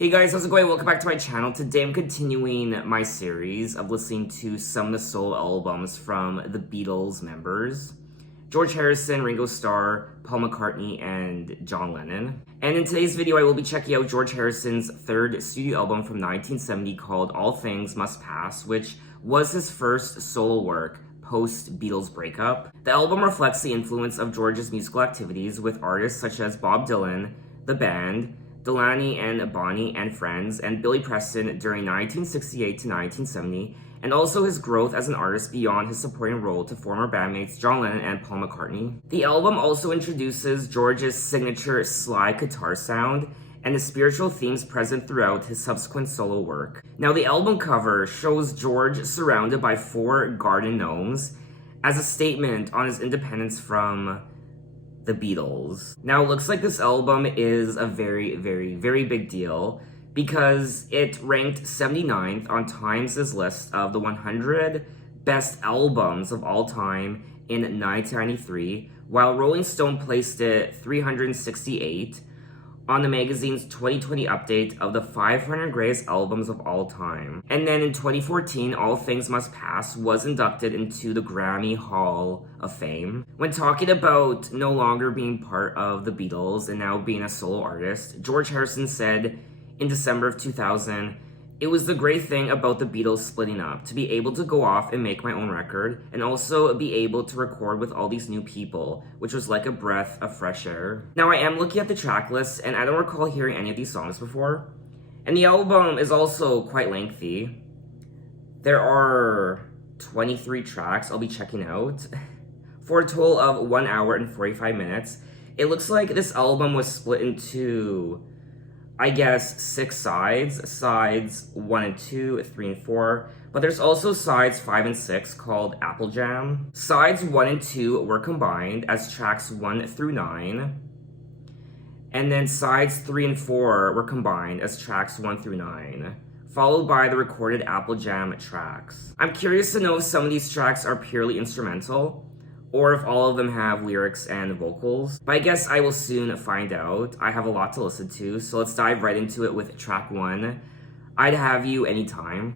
Hey guys, how's it going? Welcome back to my channel. Today I'm continuing my series of listening to some of the solo albums from the Beatles members. George Harrison, Ringo Starr, Paul McCartney, and John Lennon. And in today's video, I will be checking out George Harrison's third studio album from 1970 called All Things Must Pass, which was his first solo work post-Beatles breakup. The album reflects the influence of George's musical activities with artists such as Bob Dylan, the band, Delaney and Bonnie and Friends, and Billy Preston during 1968 to 1970, and also his growth as an artist beyond his supporting role to former bandmates John Lennon and Paul McCartney. The album also introduces George's signature slide guitar sound and the spiritual themes present throughout his subsequent solo work. Now, the album cover shows George surrounded by 4 garden gnomes as a statement on his independence from the Beatles. Now, it looks like this album is a very, very big deal because it ranked 79th on Times' list of the 100 best albums of all time in 1993, while Rolling Stone placed it 368 on the magazine's 2020 update of the 500 greatest albums of all time. And then in 2014, All Things Must Pass was inducted into the Grammy Hall of Fame. When talking about no longer being part of the Beatles and now being a solo artist, George Harrison said in December of 2000, "It was the great thing about the Beatles splitting up, to be able to go off and make my own record, and also be able to record with all these new people, which was like a breath of fresh air." Now, I am looking at the track list, and I don't recall hearing any of these songs before. And the album is also quite lengthy. There are 23 tracks I'll be checking out, for a total of 1 hour and 45 minutes. It looks like this album was split into, I guess, 6 sides. Sides 1 and 2, 3 and 4. But there's also sides 5 and 6 called Apple Jam. Sides 1 and 2 were combined as tracks 1 through 9. And then sides 3 and 4 were combined as tracks 1 through 9, followed by the recorded Apple Jam tracks. I'm curious to know if some of these tracks are purely instrumental, or if all of them have lyrics and vocals. But I guess I will soon find out. I have a lot to listen to, so let's dive right into it with track 1, I'd Have You Anytime.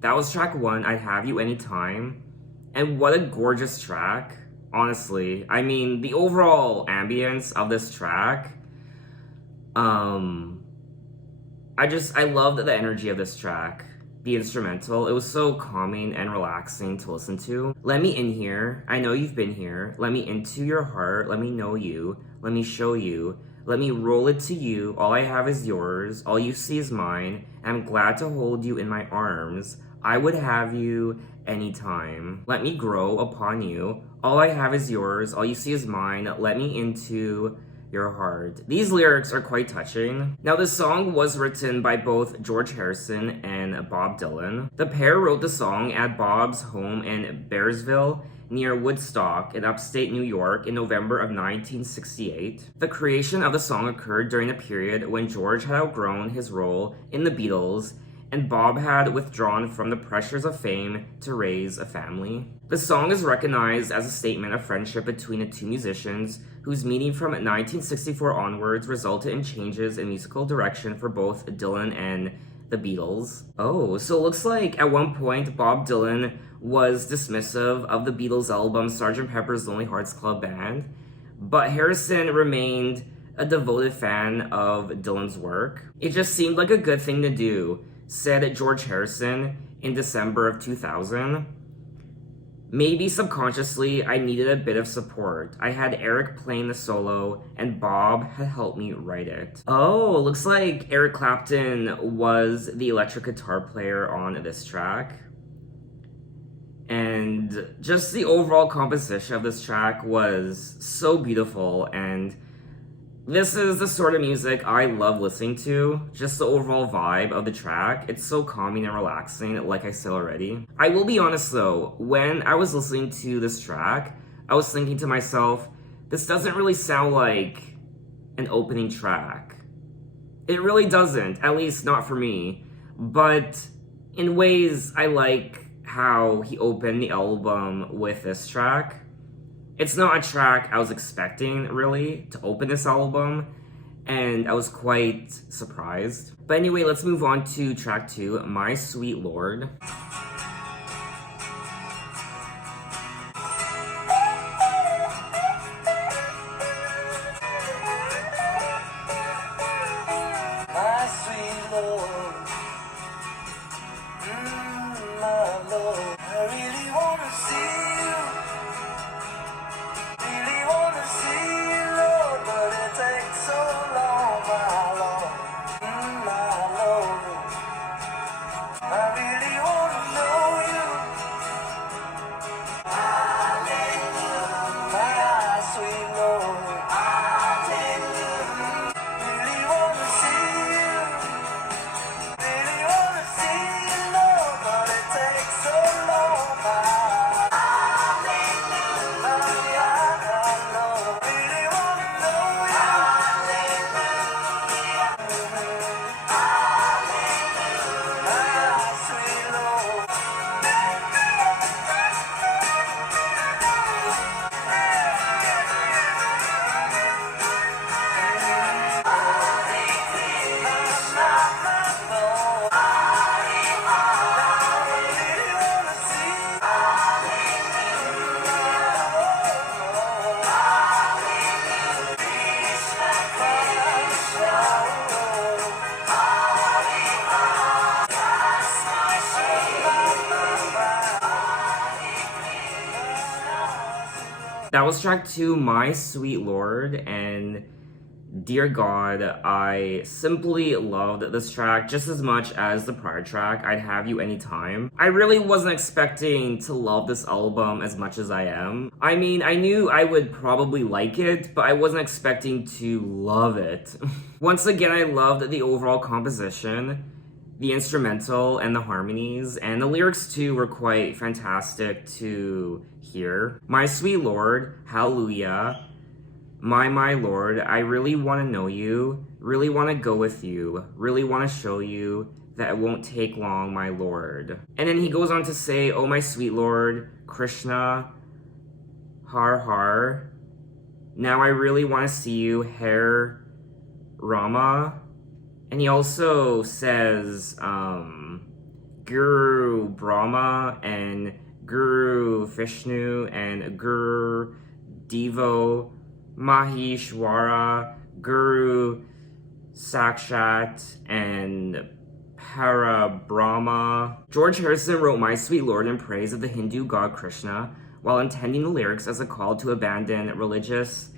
That was track 1, I'd Have You Anytime. And what a gorgeous track, honestly. I mean, the overall ambience of this track, I loved the energy of this track. The instrumental, it was so calming and relaxing to listen to. Let me in here, I know you've been here. Let me into your heart, let me know you. Let me show you. Let me roll it to you. All I have is yours. All you see is mine. I'm glad to hold you in my arms. I would have you anytime. Let me grow upon you. All I have is yours. All you see is mine. Let me into your heart. These lyrics are quite touching. Now, the song was written by both George Harrison and Bob Dylan. The pair wrote the song at Bob's home in Bearsville, near Woodstock in upstate New York in November of 1968. The creation of the song occurred during a period when George had outgrown his role in the Beatles and Bob had withdrawn from the pressures of fame to raise a family. The song is recognized as a statement of friendship between the two musicians, whose meeting from 1964 onwards resulted in changes in musical direction for both Dylan and the Beatles. Oh, so it looks like at one point Bob Dylan was dismissive of the Beatles' album Sgt. Pepper's Lonely Hearts Club Band, but Harrison remained a devoted fan of Dylan's work. It just seemed like a good thing to do, said George Harrison in December of 2000. Maybe subconsciously, I needed a bit of support. I had Eric playing the solo, and Bob had helped me write it. Oh, looks like Eric Clapton was the electric guitar player on this track. And just the overall composition of this track was so beautiful, and this is the sort of music I love listening to. Just the overall vibe of the track. It's so calming and relaxing, like I said already. I will be honest though, when I was listening to this track, I was thinking to myself, this doesn't really sound like an opening track. It really doesn't, at least not for me. But in ways, I like how he opened the album with this track. It's not a track I was expecting, really, to open this album, and I was quite surprised. But anyway, let's move on to track 2, My Sweet Lord. My sweet Lord, my Lord, I really wanna see you, really wanna see you, Lord, but it takes so long, my Lord, my Lord, I really wanna know you, my sweet Lord, really wanna see you. Really wanna see you, Lord, but it takes so long. Really wanna know you. My sweet Lord. Really wanna see That was track 2, My Sweet Lord, and dear God, I simply loved this track just as much as the prior track, I'd Have You Anytime. I really wasn't expecting to love this album as much as I am. I mean, I knew I would probably like it, but I wasn't expecting to love it. Once again, I loved the overall composition, the instrumental and the harmonies, and the lyrics too were quite fantastic to hear. My sweet Lord, hallelujah. My Lord, I really want to know you, really want to go with you, really want to show you that it won't take long, my Lord. And then he goes on to say, oh my sweet Lord, Krishna, har har. Now I really want to see you, Hare Rama. And he also says, Guru Brahma and Guru Vishnu and Guru Devo Maheshwara, Guru Sakshat, and Parabrahma. George Harrison wrote My Sweet Lord in praise of the Hindu god Krishna, while intending the lyrics as a call to abandon religious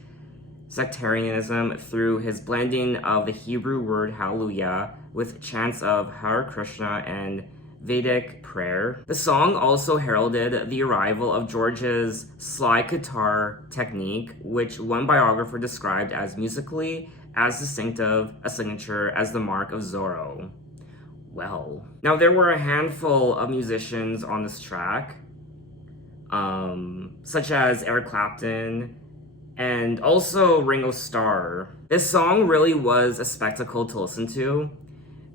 sectarianism through his blending of the Hebrew word hallelujah with chants of Hare Krishna and Vedic prayer. The song also heralded the arrival of George's slide guitar technique, which one biographer described as musically as distinctive a signature as the mark of Zorro. Well, now there were a handful of musicians on this track, such as Eric Clapton and also Ringo Starr. This song really was a spectacle to listen to,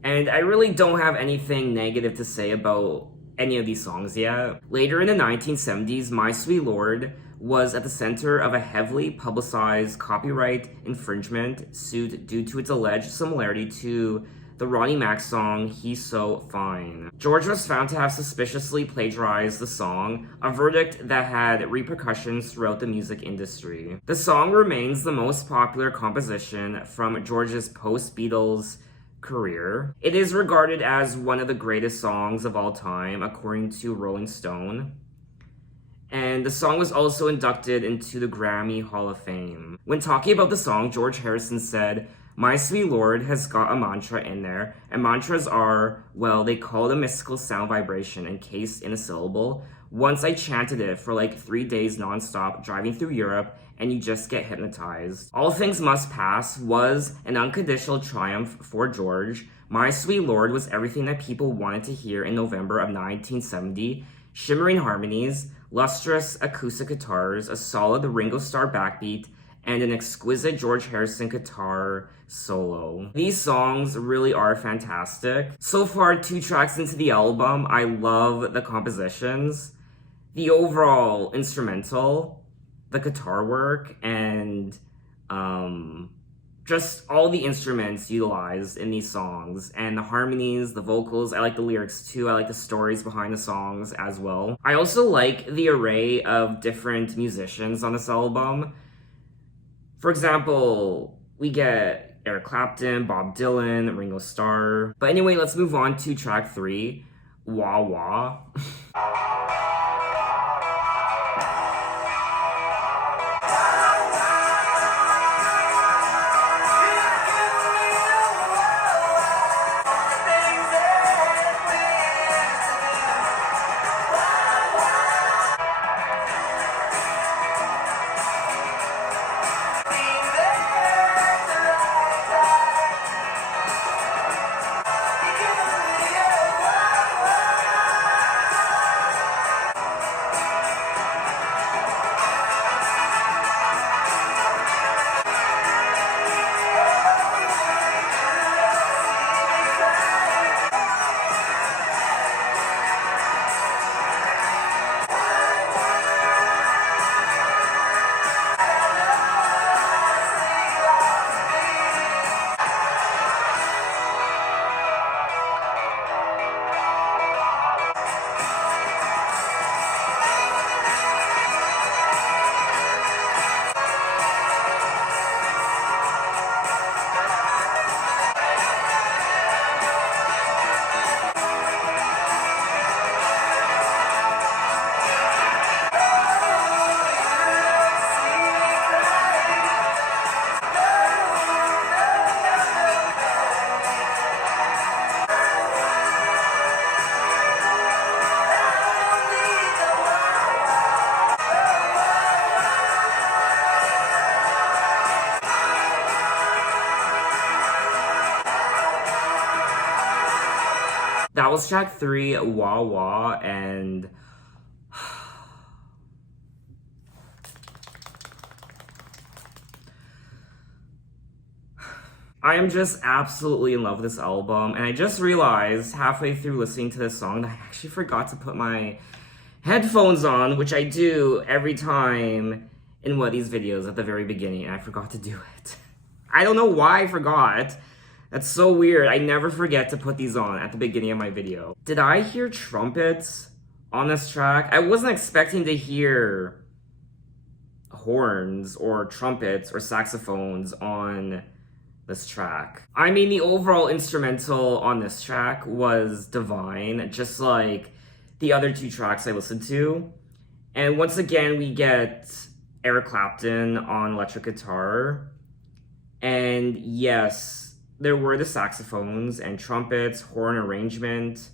and I really don't have anything negative to say about any of these songs yet. Later in the 1970s, My Sweet Lord was at the center of a heavily publicized copyright infringement suit due to its alleged similarity to the Ronnie Mac song, He's So Fine. George was found to have suspiciously plagiarized the song, a verdict that had repercussions throughout the music industry. The song remains the most popular composition from George's post-Beatles career. It is regarded as one of the greatest songs of all time, according to Rolling Stone. And the song was also inducted into the Grammy Hall of Fame. When talking about the song, George Harrison said, "My Sweet Lord has got a mantra in there, and mantras are, well, they call it a mystical sound vibration encased in a syllable. Once I chanted it for like 3 days nonstop, driving through Europe, and you just get hypnotized. All Things Must Pass was an unconditional triumph for George. My Sweet Lord was everything that people wanted to hear in November of 1970. Shimmering harmonies, lustrous acoustic guitars, a solid Ringo Starr backbeat, and an exquisite George Harrison guitar solo. These songs really are fantastic. So far, 2 tracks into the album, I love the compositions, the overall instrumental, the guitar work, and just all the instruments utilized in these songs, and the harmonies, the vocals. I like the lyrics too. I like the stories behind the songs as well. I also like the array of different musicians on this album. For example, we get Eric Clapton, Bob Dylan, Ringo Starr. But anyway, let's move on to track 3, Wah Wah. That was track 3, Wah Wah, and I am just absolutely in love with this album. And I just realized halfway through listening to this song that I actually forgot to put my headphones on, which I do every time in one of these videos at the very beginning, and I forgot to do it. I don't know why I forgot. That's so weird. I never forget to put these on at the beginning of my video. Did I hear trumpets on this track? I wasn't expecting to hear horns or trumpets or saxophones on this track. I mean, the overall instrumental on this track was divine, just like the other 2 tracks I listened to. And once again, we get Eric Clapton on electric guitar. And yes, there were the saxophones and trumpets, horn arrangement,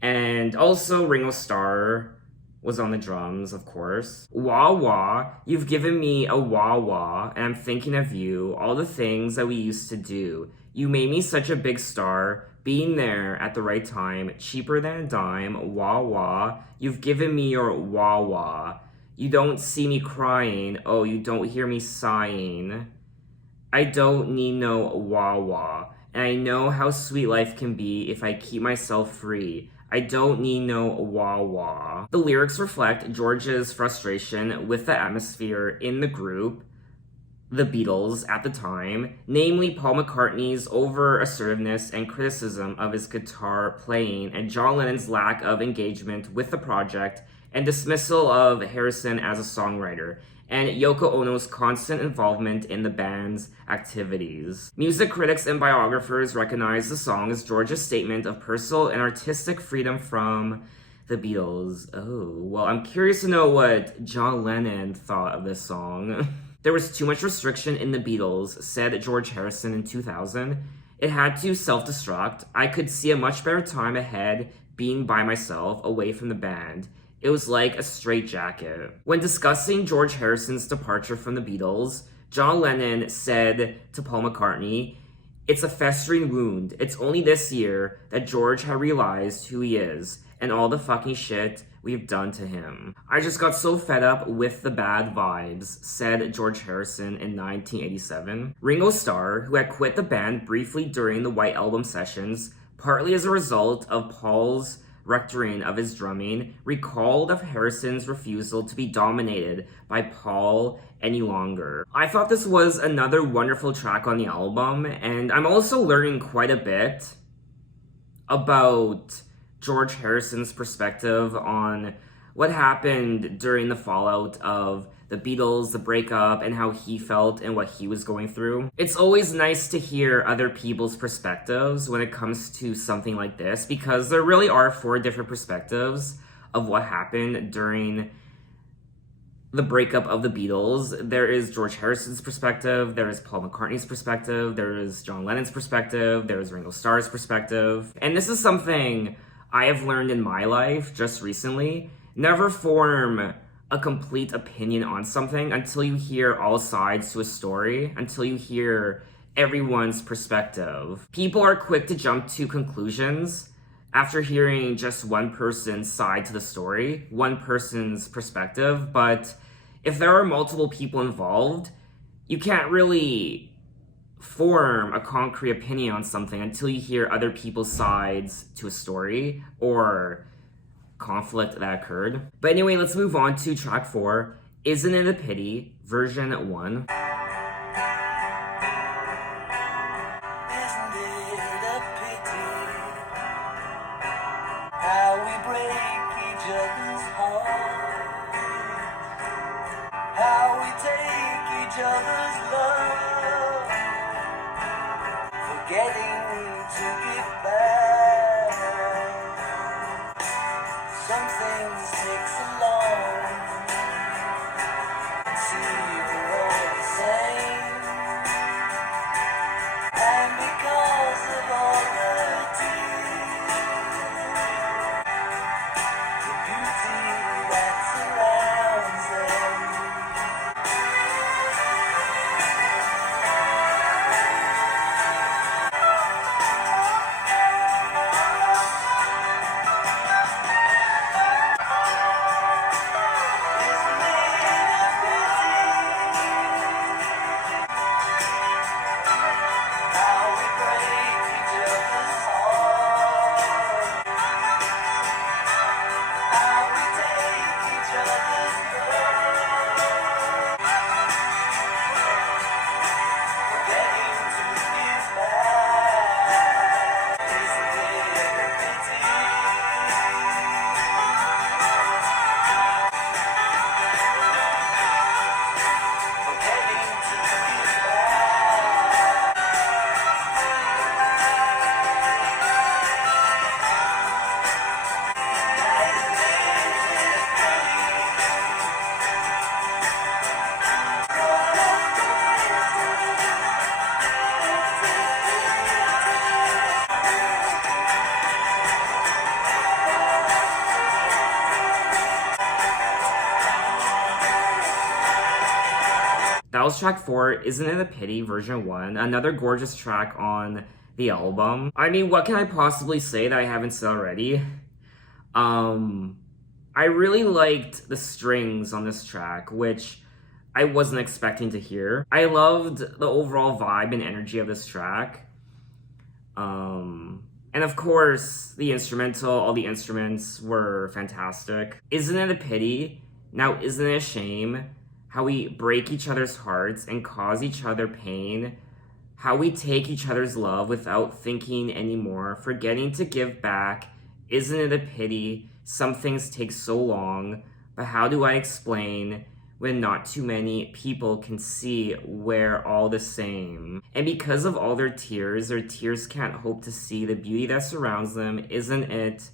and also Ringo Starr was on the drums, of course. Wah wah, you've given me a wah wah, and I'm thinking of you, all the things that we used to do. You made me such a big star, being there at the right time, cheaper than a dime, wah wah. You've given me your wah wah. You don't see me crying, oh, you don't hear me sighing. I don't need no wah wah, and I know how sweet life can be if I keep myself free. I don't need no wah wah. The lyrics reflect George's frustration with the atmosphere in the group, the Beatles at the time, namely Paul McCartney's over-assertiveness and criticism of his guitar playing and John Lennon's lack of engagement with the project and dismissal of Harrison as a songwriter, and Yoko Ono's constant involvement in the band's activities. Music critics and biographers recognize the song as George's statement of personal and artistic freedom from the Beatles. Oh, well, I'm curious to know what John Lennon thought of this song. There was too much restriction in the Beatles, said George Harrison in 2000. It had to self-destruct. I could see a much better time ahead being by myself, away from the band. It was like a straitjacket. When discussing George Harrison's departure from the Beatles, John Lennon said to Paul McCartney, "It's a festering wound. It's only this year that George had realized who he is and all the fucking shit we've done to him. I just got so fed up with the bad vibes," said George Harrison in 1987. Ringo Starr, who had quit the band briefly during the White Album sessions, partly as a result of Paul's rectoring of his drumming, recalled of Harrison's refusal to be dominated by Paul any longer. I thought this was another wonderful track on the album, and I'm also learning quite a bit about George Harrison's perspective on what happened during the fallout of the Beatles, the breakup, and how he felt and what he was going through. It's always nice to hear other people's perspectives when it comes to something like this, because there really are 4 different perspectives of what happened during the breakup of the Beatles. There is George Harrison's perspective, there is Paul McCartney's perspective, there is John Lennon's perspective, there is Ringo Starr's perspective. And this is something I have learned in my life just recently. Never form a complete opinion on something until you hear all sides to a story, until you hear everyone's perspective. People are quick to jump to conclusions after hearing just one person's side to the story, one person's perspective, but if there are multiple people involved, you can't really form a concrete opinion on something until you hear other people's sides to a story or conflict that occurred. But anyway, let's move on to track 4, Isn't It a Pity, version 1. Isn't it a pity how we break each other's hearts, how we take each other's love, forgetting to give back. Some things take so long, it seems we're all the same, and because of all the tears, the beauty that surrounds them. That was track 4, Isn't It a Pity, version 1, another gorgeous track on the album. I mean, what can I possibly say that I haven't said already? I really liked the strings on this track, which I wasn't expecting to hear. I loved the overall vibe and energy of this track. And of course, the instrumental, all the instruments were fantastic. Isn't it a pity? Now, isn't it a shame how we break each other's hearts and cause each other pain, how we take each other's love without thinking anymore, forgetting to give back. Isn't it a pity some things take so long? But how do I explain when not too many people can see we're all the same? And because of all their tears can't hope to see the beauty that surrounds them. Isn't it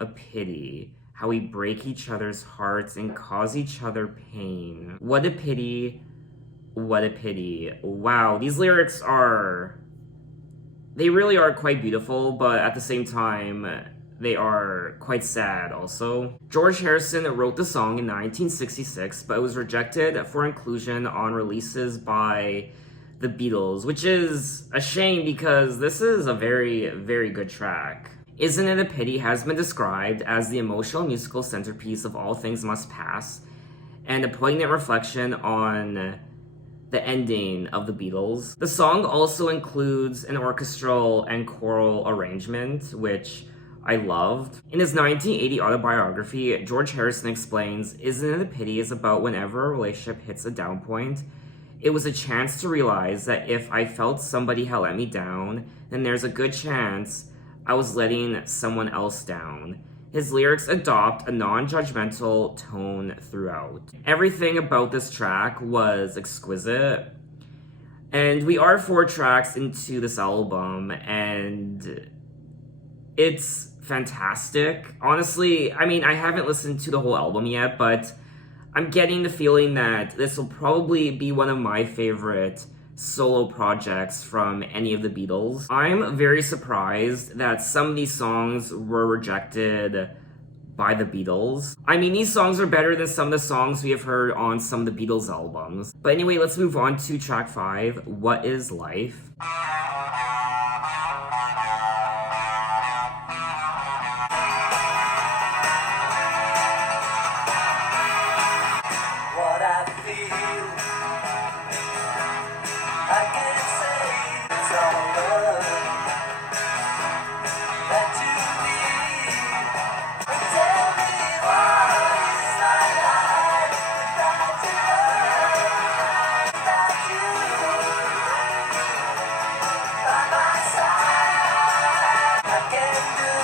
a pity how we break each other's hearts and cause each other pain? What a pity. What a pity. Wow, these lyrics they really are quite beautiful, but at the same time, they are quite sad also. George Harrison wrote the song in 1966, but it was rejected for inclusion on releases by the Beatles, which is a shame because this is a very, very good track. Isn't It a Pity has been described as the emotional musical centerpiece of All Things Must Pass, and a poignant reflection on the ending of the Beatles. The song also includes an orchestral and choral arrangement, which I loved. In his 1980 autobiography, George Harrison explains, Isn't It a Pity is about whenever a relationship hits a down point. It was a chance to realize that if I felt somebody had let me down, then there's a good chance I was letting someone else down. His lyrics adopt a non-judgmental tone throughout. Everything about this track was exquisite. And we are 4 tracks into this album, and it's fantastic. Honestly, I mean, I haven't listened to the whole album yet, but I'm getting the feeling that this will probably be one of my favorite solo projects from any of the Beatles. I'm very surprised that some of these songs were rejected by the Beatles. I mean, these songs are better than some of the songs we have heard on some of the Beatles albums. But anyway, let's move on to track 5, What Is Life? What I feel, I can't say it's all love that you need. But tell me what is my life without your love, without you by my side. I can do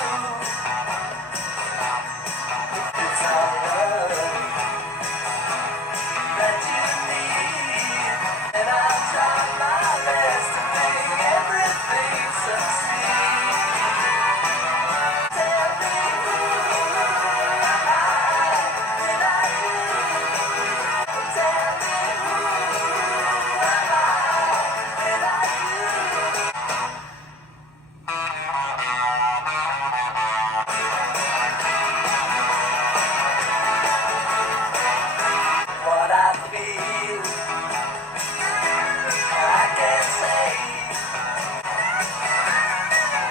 if it's all love that you need, and I'll try my best to make everything succeed. Tell me who am I without you? Tell me who am I without you? What I feel, I can't say,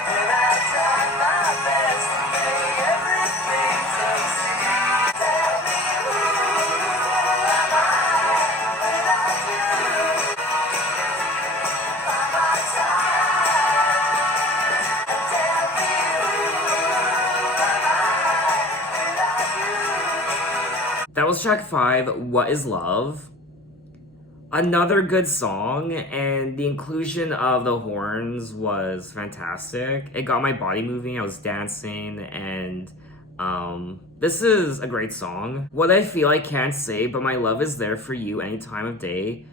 and I try my best to make everything succeed. Tell me who am I without you by my side? And tell me who am I without you? That was track 5, What Is Love? Another good song, and the inclusion of the horns was fantastic. It got my body moving, I was dancing, and this is a great song. What I feel I can't say, but my love is there for you any time of day.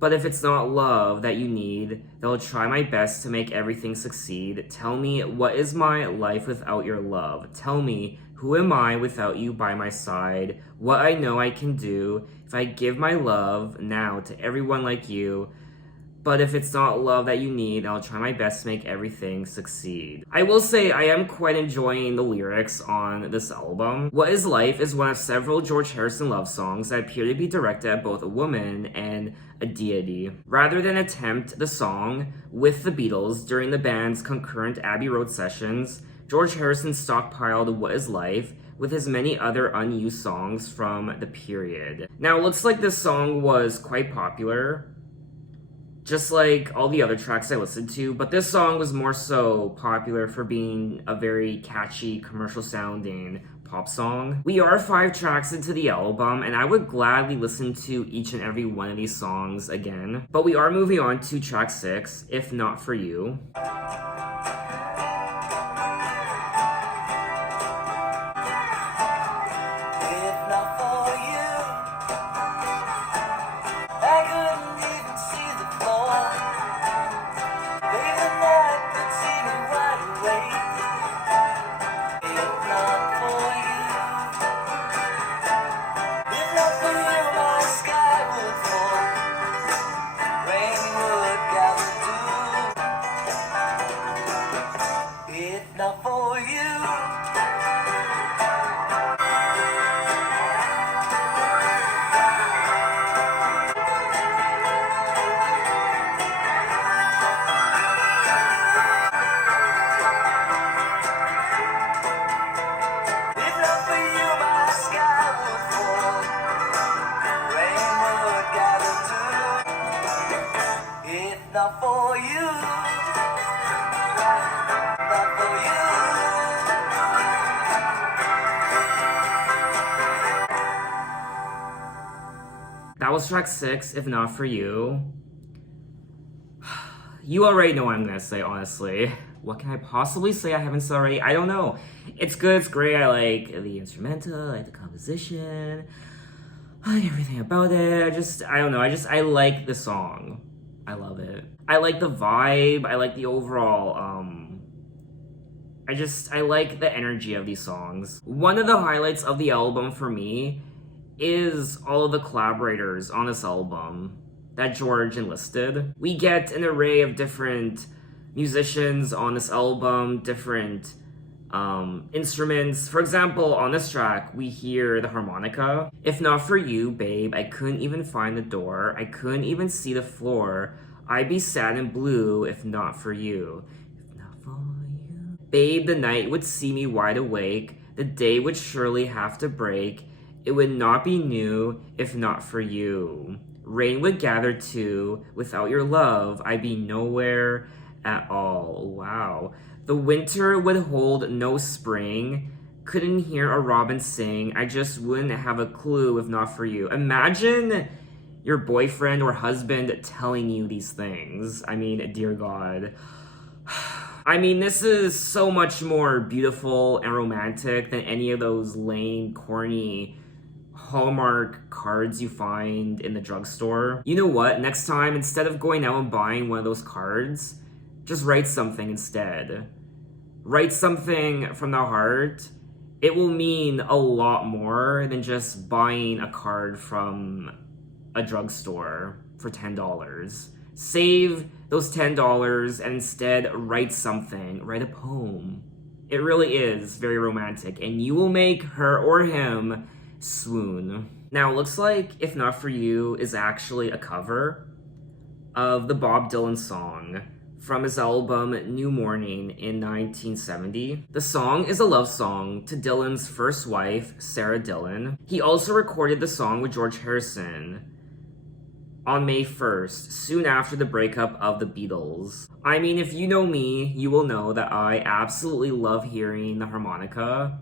But if it's not love that you need, then I'll try my best to make everything succeed. Tell me, what is my life without your love? Tell me, who am I without you by my side? What I know I can do if I give my love now to everyone like you. But if it's not love that you need, I'll try my best to make everything succeed. I will say I am quite enjoying the lyrics on this album. What Is Life is one of several George Harrison love songs that appear to be directed at both a woman and a deity. Rather than attempt the song with the Beatles during the band's concurrent Abbey Road sessions, George Harrison stockpiled What Is Life with his many other unused songs from the period. Now, it looks like this song was quite popular, just like all the other tracks I listened to, but this song was more so popular for being a very catchy, commercial sounding pop song. We are 5 tracks into the album, and I would gladly listen to each and every one of these songs again. But we are moving on to track 6, If Not For You. Not for you, not for you. That was track 6, If Not For You. You already know what I'm gonna say, honestly. What can I possibly say I haven't said already? I don't know. It's good, it's great. I like the instrumental, I like the composition, I like everything about it. I don't know. I like the song. I love it. I like the vibe. I like the overall, I like the energy of these songs. One of the highlights of the album for me is all of the collaborators on this album that George enlisted. We get an array of different musicians on this album, different instruments. For example, on this track, we hear the harmonica. If not for you, babe, I couldn't even find the door. I couldn't even see the floor. I'd be sad and blue if not for you. If not for you. Babe, the night would see me wide awake. The day would surely have to break. It would not be new if not for you. Rain would gather too. Without your love, I'd be nowhere at all. Wow. The winter would hold no spring. Couldn't hear a robin sing. I just wouldn't have a clue if not for you. Imagine your boyfriend or husband telling you these things. I mean, dear God. I mean, this is so much more beautiful and romantic than any of those lame, corny Hallmark cards you find in the drugstore. You know what? Next time, instead of going out and buying one of those cards, just write something instead. Write something from the heart. It will mean a lot more than just buying a card from a drugstore for $10. Save those $10 and instead write something. Write a poem. It really is very romantic, and you will make her or him swoon. Now, it looks like If Not For You is actually a cover of the Bob Dylan song from his album New Morning in 1970. The song is a love song to Dylan's first wife, Sarah Dillon. He also recorded the song with George Harrison on May 1st, soon after the breakup of the Beatles. I mean, if you know me, you will know that I absolutely love hearing the harmonica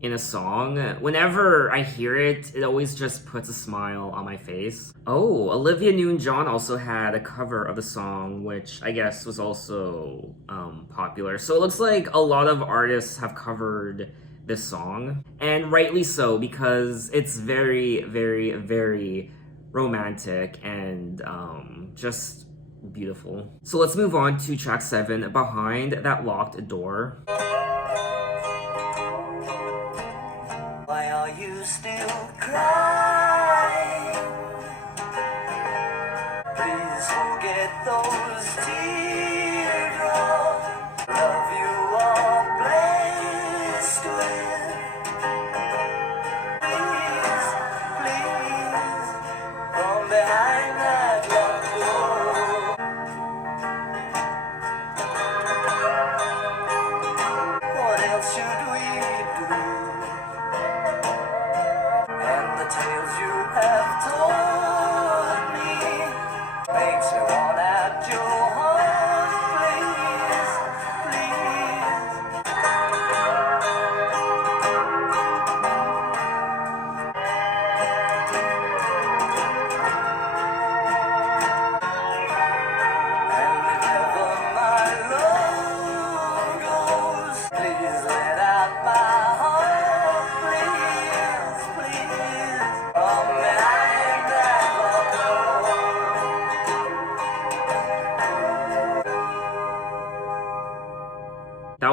in a song. Whenever I hear it, it always just puts a smile on my face. Oh, Olivia Newton-John also had a cover of the song, which I guess was also popular. So it looks like a lot of artists have covered this song, and rightly so, because it's very, very, very romantic and just beautiful. So let's move on to track 7, Behind That Locked Door. Why are you still crying? Please forget those teardrops. Love you are blessed with. Please, please, from behind that locked door. What else should we do? And the tales you have told me makes me want at your heart.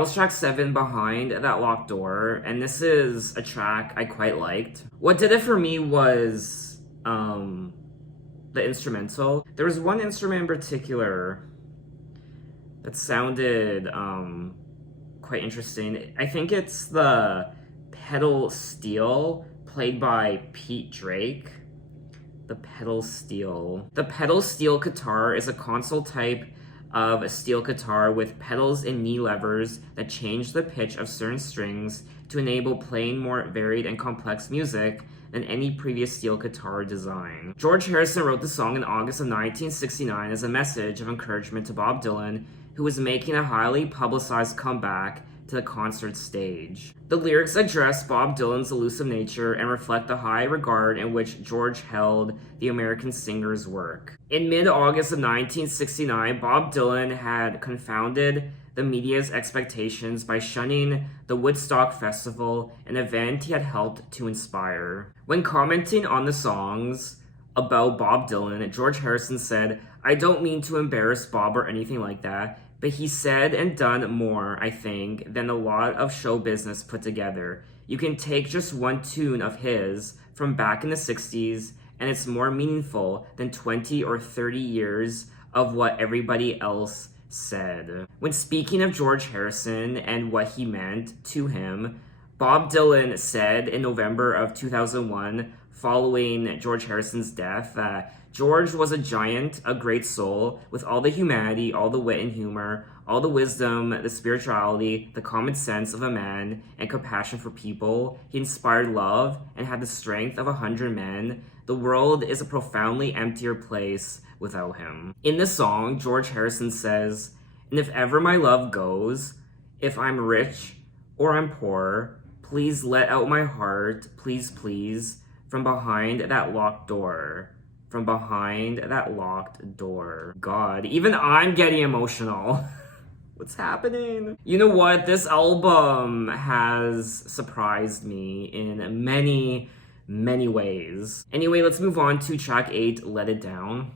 was track 7, Behind That Locked Door, and this is a track I quite liked. What did it for me was the instrumental. There was one instrument in particular that sounded quite interesting. I think it's the pedal steel played by Pete Drake. The pedal steel. The pedal steel guitar is a console type of a steel guitar with pedals and knee levers that change the pitch of certain strings to enable playing more varied and complex music than any previous steel guitar design. George Harrison wrote the song in August of 1969 as a message of encouragement to Bob Dylan, who was making a highly publicized comeback to the concert stage. The lyrics address Bob Dylan's elusive nature and reflect the high regard in which George held the American singer's work. In mid-August of 1969, Bob Dylan had confounded the media's expectations by shunning the Woodstock Festival, an event he had helped to inspire. When commenting on the songs about Bob Dylan, George Harrison said, "I don't mean to embarrass Bob or anything like that, but he said and done more, I think, than a lot of show business put together. You can take just one tune of his from back in the 60s, and it's more meaningful than 20 or 30 years of what everybody else said." When speaking of George Harrison and what he meant to him, Bob Dylan said in November of 2001, following George Harrison's death, that George was a giant, a great soul, with all the humanity, all the wit and humor, all the wisdom, the spirituality, the common sense of a man, and compassion for people. He inspired love and had the strength of 100 men. The world is a profoundly emptier place without him. In the song, George Harrison says, "And if ever my love goes, if I'm rich or I'm poor, please let out my heart, please, please, from behind that locked door." From behind that locked door. God, even I'm getting emotional. What's happening? You know what? This album has surprised me in many, many ways. Anyway, let's move on to track 8, Let It Down.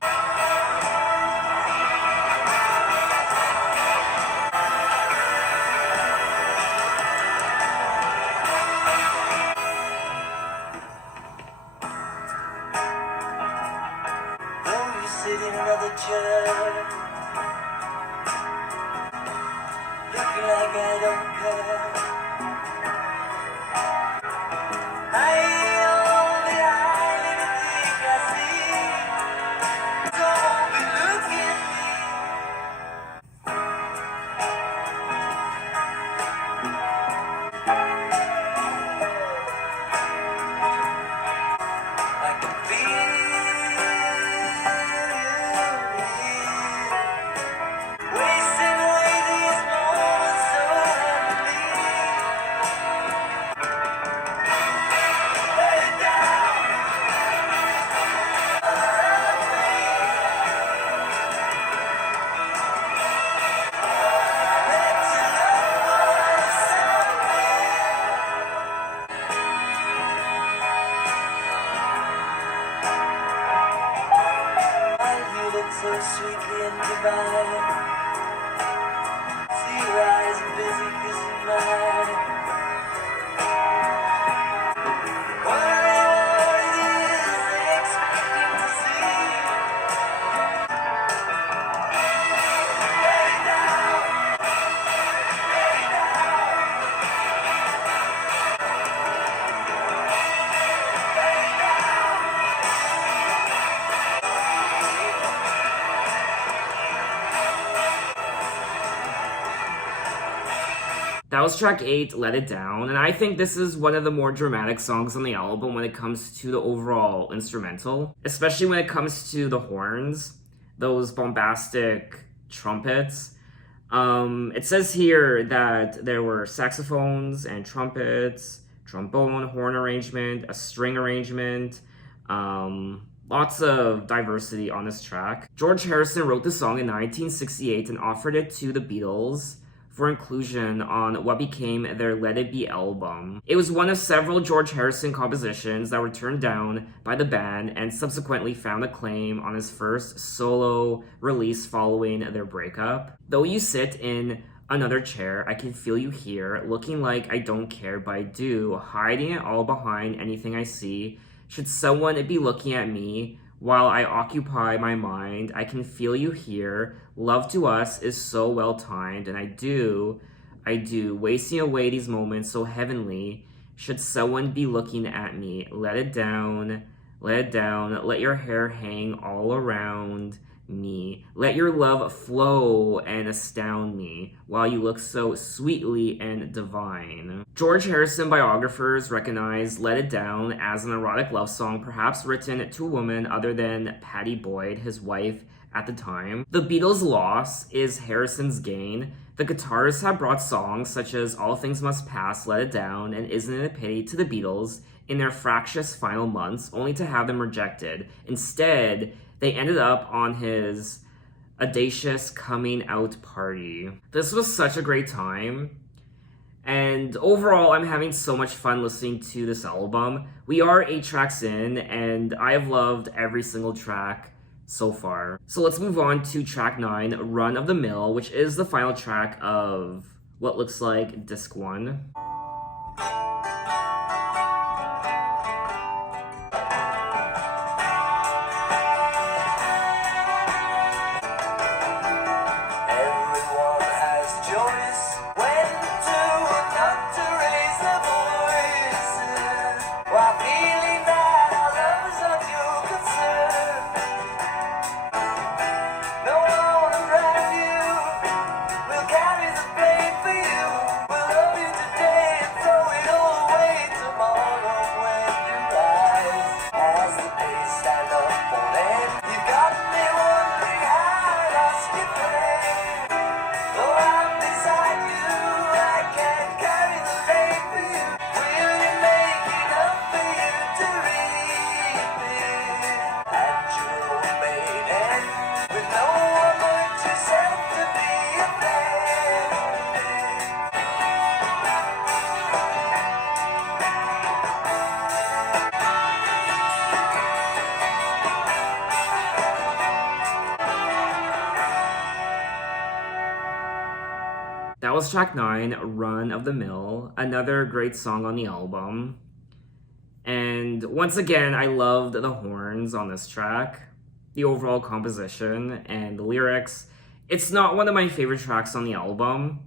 Sitting in another chair, looking like I don't care. I only think I see. Don't be looking at me. I can feel. So sweetly and divine. See your eyes busy kissing mine. What is expecting to see? Lay down, lay down. Lay down. That was track 8, Let It Down, and I think this is one of the more dramatic songs on the album when it comes to the overall instrumental, especially when it comes to the horns, those bombastic trumpets. It says here that there were saxophones and trumpets, trombone, horn arrangement, a string arrangement, lots of diversity on this track. George Harrison wrote the song in 1968 and offered it to the Beatles for inclusion on what became their Let It Be album. It was one of several George Harrison compositions that were turned down by the band and subsequently found acclaim on his first solo release following their breakup. Though You Sit in Another chair, I can feel you here, looking like I don't care, but I do, hiding it all behind anything I see. Should someone be looking at me while I occupy my mind, I can feel you here. Love to us is so well timed, and I do, wasting away these moments so heavenly. Should someone be looking at me, let it down, let your hair hang all around me. Let your love flow and astound me while you look so sweetly and divine. George Harrison biographers recognize Let It Down as an erotic love song, perhaps written to a woman other than Pattie Boyd, his wife at the time. The Beatles' loss is Harrison's gain. The guitarists have brought songs such as All Things Must Pass, Let It Down, and Isn't It a Pity to the Beatles in their fractious final months, only to have them rejected. Instead, they ended up on his audacious coming out party. This was such a great time. And overall, I'm having so much fun listening to this album. We are 8 tracks in, and I have loved every single track so far. So let's move on to track 9, Run of the Mill, which is the final track of what looks like disc 1. Everyone has choice when to and not to raise their voices while feeling that our love's of your concern. No one around you will carry the blame for you. We'll love you today and throw it all away tomorrow when you rise. As the days stand up on end, you got me wondering how I lost your pain. Though I'm beside you, I can't carry the weight for you. Will you make it up for you to reap it at your own maiden? With no one but yourself to be offended. That was track 9, Run of the Mill, another great song on the album. And once again, I loved the horns on this track, the overall composition, and the lyrics. It's not one of my favorite tracks on the album,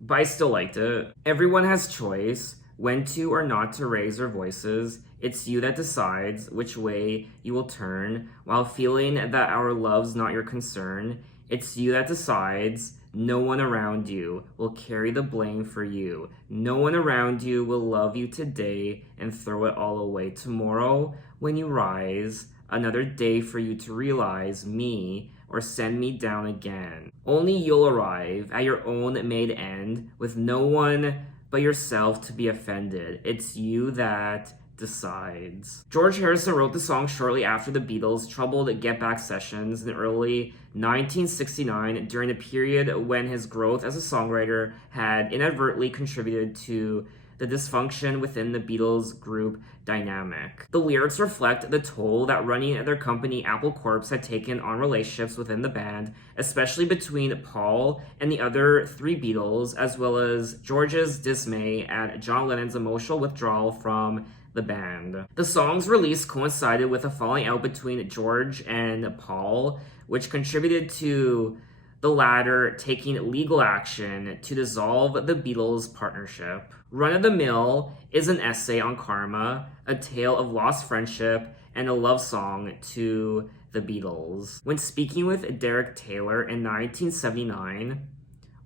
but I still liked it. Everyone has choice when to or not to raise their voices. It's you that decides which way you will turn while feeling that our love's not your concern. It's you that decides. No one around you will carry the blame for you. No one around you will love you today and throw it all away tomorrow when you rise. Another day for you to realize me or send me down again. Only you'll arrive at your own made end with no one but yourself to be offended. It's you that decides. George Harrison wrote the song shortly after the Beatles' troubled Get Back sessions in early 1969 during a period when his growth as a songwriter had inadvertently contributed to the dysfunction within the Beatles group dynamic. The lyrics reflect the toll that running their company Apple Corps had taken on relationships within the band, especially between Paul and the other 3 Beatles, as well as George's dismay at John Lennon's emotional withdrawal from the band. The song's release coincided with a falling out between George and Paul, which contributed to the latter taking legal action to dissolve the Beatles' partnership. Run of the Mill is an essay on karma, a tale of lost friendship, and a love song to the Beatles. When speaking with Derek Taylor in 1979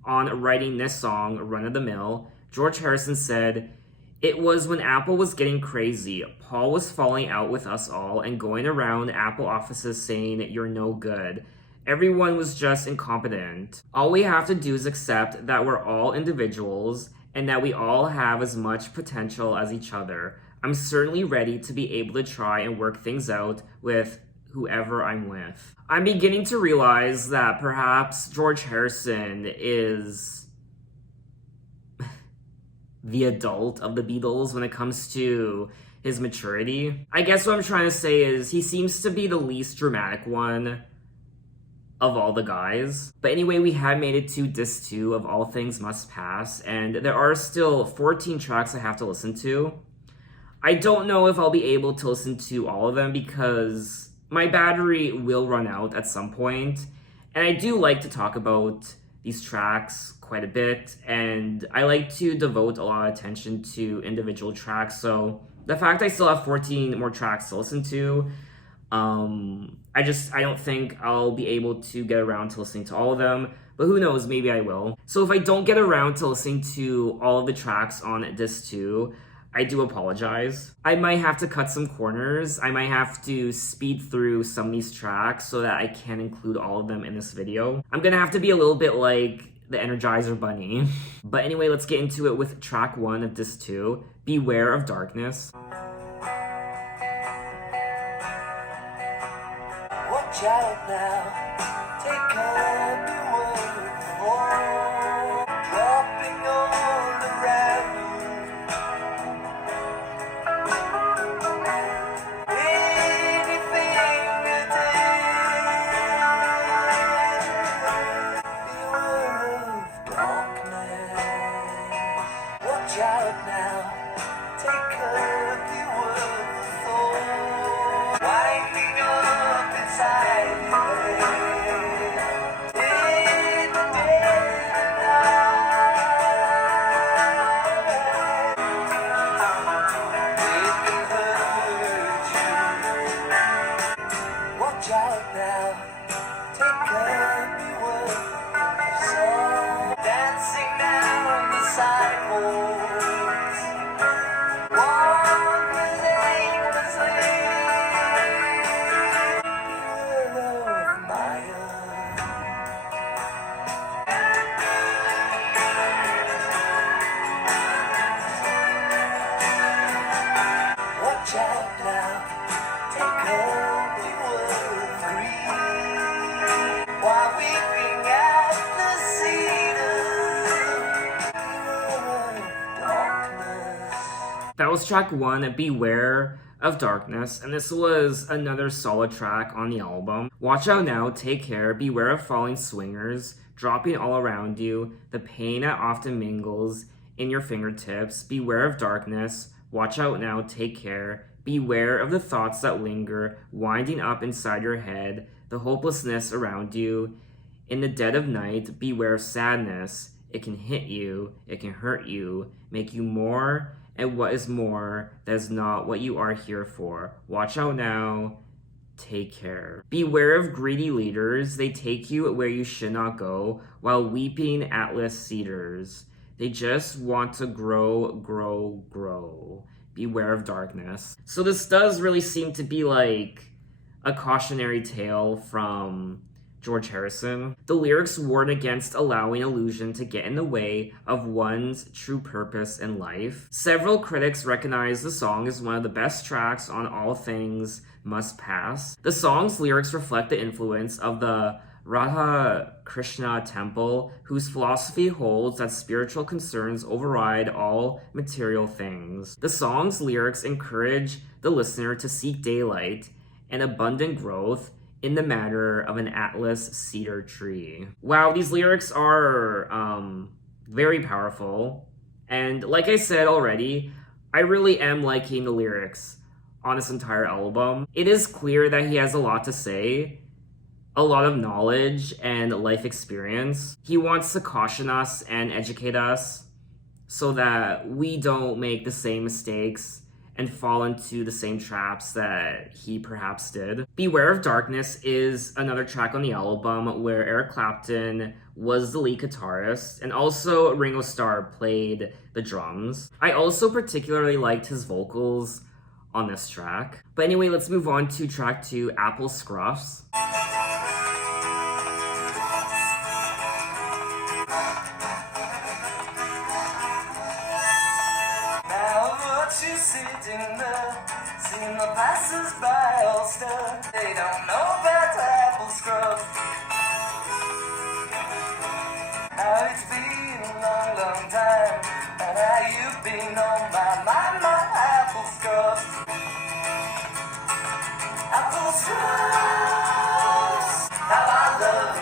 on writing this song, Run of the Mill, George Harrison said, "It was when Apple was getting crazy. Paul was falling out with us all and going around Apple offices saying, 'You're no good.' Everyone was just incompetent. All we have to do is accept that we're all individuals and that we all have as much potential as each other. I'm certainly ready to be able to try and work things out with whoever I'm with." I'm beginning to realize that perhaps George Harrison is the adult of the Beatles when it comes to his maturity. I guess what I'm trying to say is he seems to be the least dramatic one of all the guys. But anyway, we have made it to disc 2 of All Things Must Pass, and there are still 14 tracks I have to listen to. I don't know if I'll be able to listen to all of them because my battery will run out at some point, and I do like to talk about these tracks quite a bit, and I like to devote a lot of attention to individual tracks, so the fact I still have 14 more tracks to listen to, I don't think I'll be able to get around to listening to all of them, but who knows, maybe I will. So if I don't get around to listening to all of the tracks on disc 2, I do apologize. I might have to cut some corners. I might have to speed through some of these tracks so that I can include all of them in this video. I'm gonna have to be a little bit like the Energizer Bunny. But anyway, let's get into it with track 1 of disc 2, Beware of Darkness. Watch out now, take up your word for dropping all around you. Anything to take, beware of darkness. Watch out now, take up your word for winding up inside you. In the dead of night, it can hurt you. Watch out now, take up your word. So dancing down the sidewalks, wandering aimlessly. Beware of Maya. Watch out now, take up the word green while weeping at the cedar. Beware of darkness. That was track 1, Beware of Darkness, and this was another solid track on the album. Watch Out Now, Take Care, Beware of Falling Swingers, Dropping All Around You, The Pain That Often Mingles in Your Fingertips, Beware of Darkness, Watch Out Now, Take Care, Beware of the Thoughts That Linger, Winding Up Inside Your Head, The Hopelessness Around You, In the Dead of Night, Beware of Sadness, It Can Hit You, It Can Hurt You, Make You More, and what is more, that is not what you are here for. Watch out now, take care. Beware of greedy leaders, they take you where you should not go, while weeping Atlas cedars. They just want to grow, grow, grow. Beware of darkness. So this does really seem to be like a cautionary tale from George Harrison. The lyrics warn against allowing illusion to get in the way of one's true purpose in life. Several critics recognize the song as one of the best tracks on All Things Must Pass. The song's lyrics reflect the influence of the Radha Krishna temple, whose philosophy holds that spiritual concerns override all material things. The song's lyrics encourage the listener to seek daylight and abundant growth in the matter of an Atlas cedar tree. Wow, these lyrics are very powerful. And like I said already, I really am liking the lyrics on this entire album. It is clear that he has a lot to say, a lot of knowledge and life experience. He wants to caution us and educate us so that we don't make the same mistakes and fall into the same traps that he perhaps did. Beware of Darkness is another track on the album where Eric Clapton was the lead guitarist, and also Ringo Starr played the drums. I also particularly liked his vocals on this track. But anyway, let's move on to track 2, Apple Scruffs. She's sitting there, seeing the passers-by all stare. They don't know about apple scrub. How it's been a long, long time, and how you've been on my mind, my apple scrub. Apple scrubs, how I love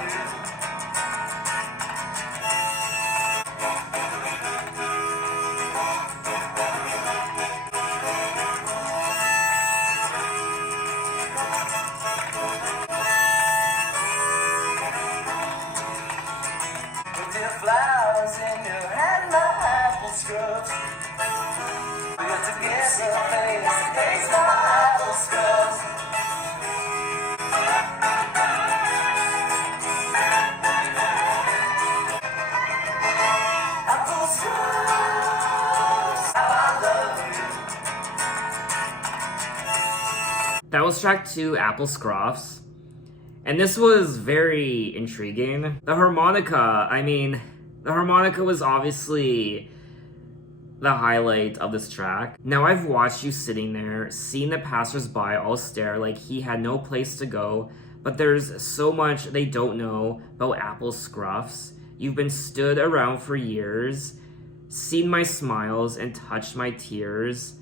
was track 2, Apple Scruffs. And this was very intriguing. The harmonica was obviously the highlight of this track. Now I've watched you sitting there, seeing the passersby all stare like he had no place to go, but there's so much they don't know about Apple Scruffs. You've been stood around for years, seen my smiles and touched my tears.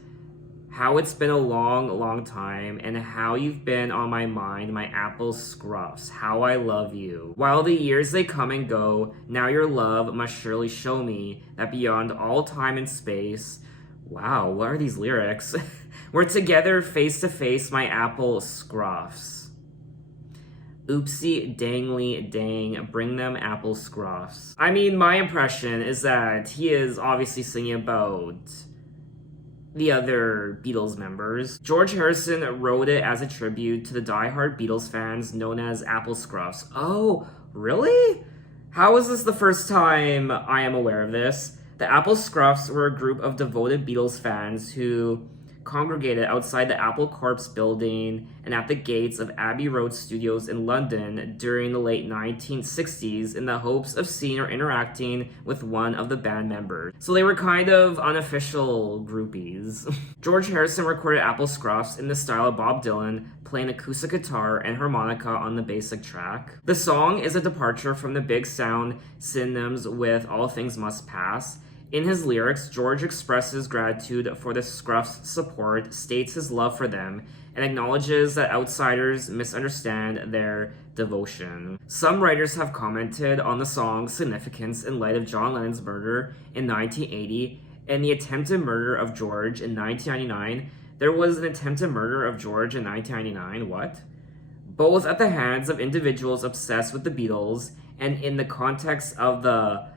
How it's been a long, long time, and how you've been on my mind, my Apple Scruffs. How I love you. While the years they come and go, now your love must surely show me that beyond all time and space. Wow, what are these lyrics? We're together face to face, my Apple Scruffs. Oopsie dangly dang, bring them Apple Scruffs. I mean, my impression is that he is obviously singing about the other Beatles members. George Harrison wrote it as a tribute to the diehard Beatles fans known as Apple Scruffs. Oh, really? How is this the first time I am aware of this? The Apple Scruffs were a group of devoted Beatles fans who congregated outside the Apple Corps building and at the gates of Abbey Road Studios in London during the late 1960s in the hopes of seeing or interacting with one of the band members. So they were kind of unofficial groupies. George Harrison recorded Apple Scruffs in the style of Bob Dylan, playing acoustic guitar and harmonica on the basic track. The song is a departure from the big sound synonyms with All Things Must Pass. In his lyrics, George expresses gratitude for the Scruffs' support, states his love for them, and acknowledges that outsiders misunderstand their devotion. Some writers have commented on the song's significance in light of John Lennon's murder in 1980 and the attempted murder of George in 1999. There was an attempted murder of George in 1999, what? Both at the hands of individuals obsessed with the Beatles and in the context of the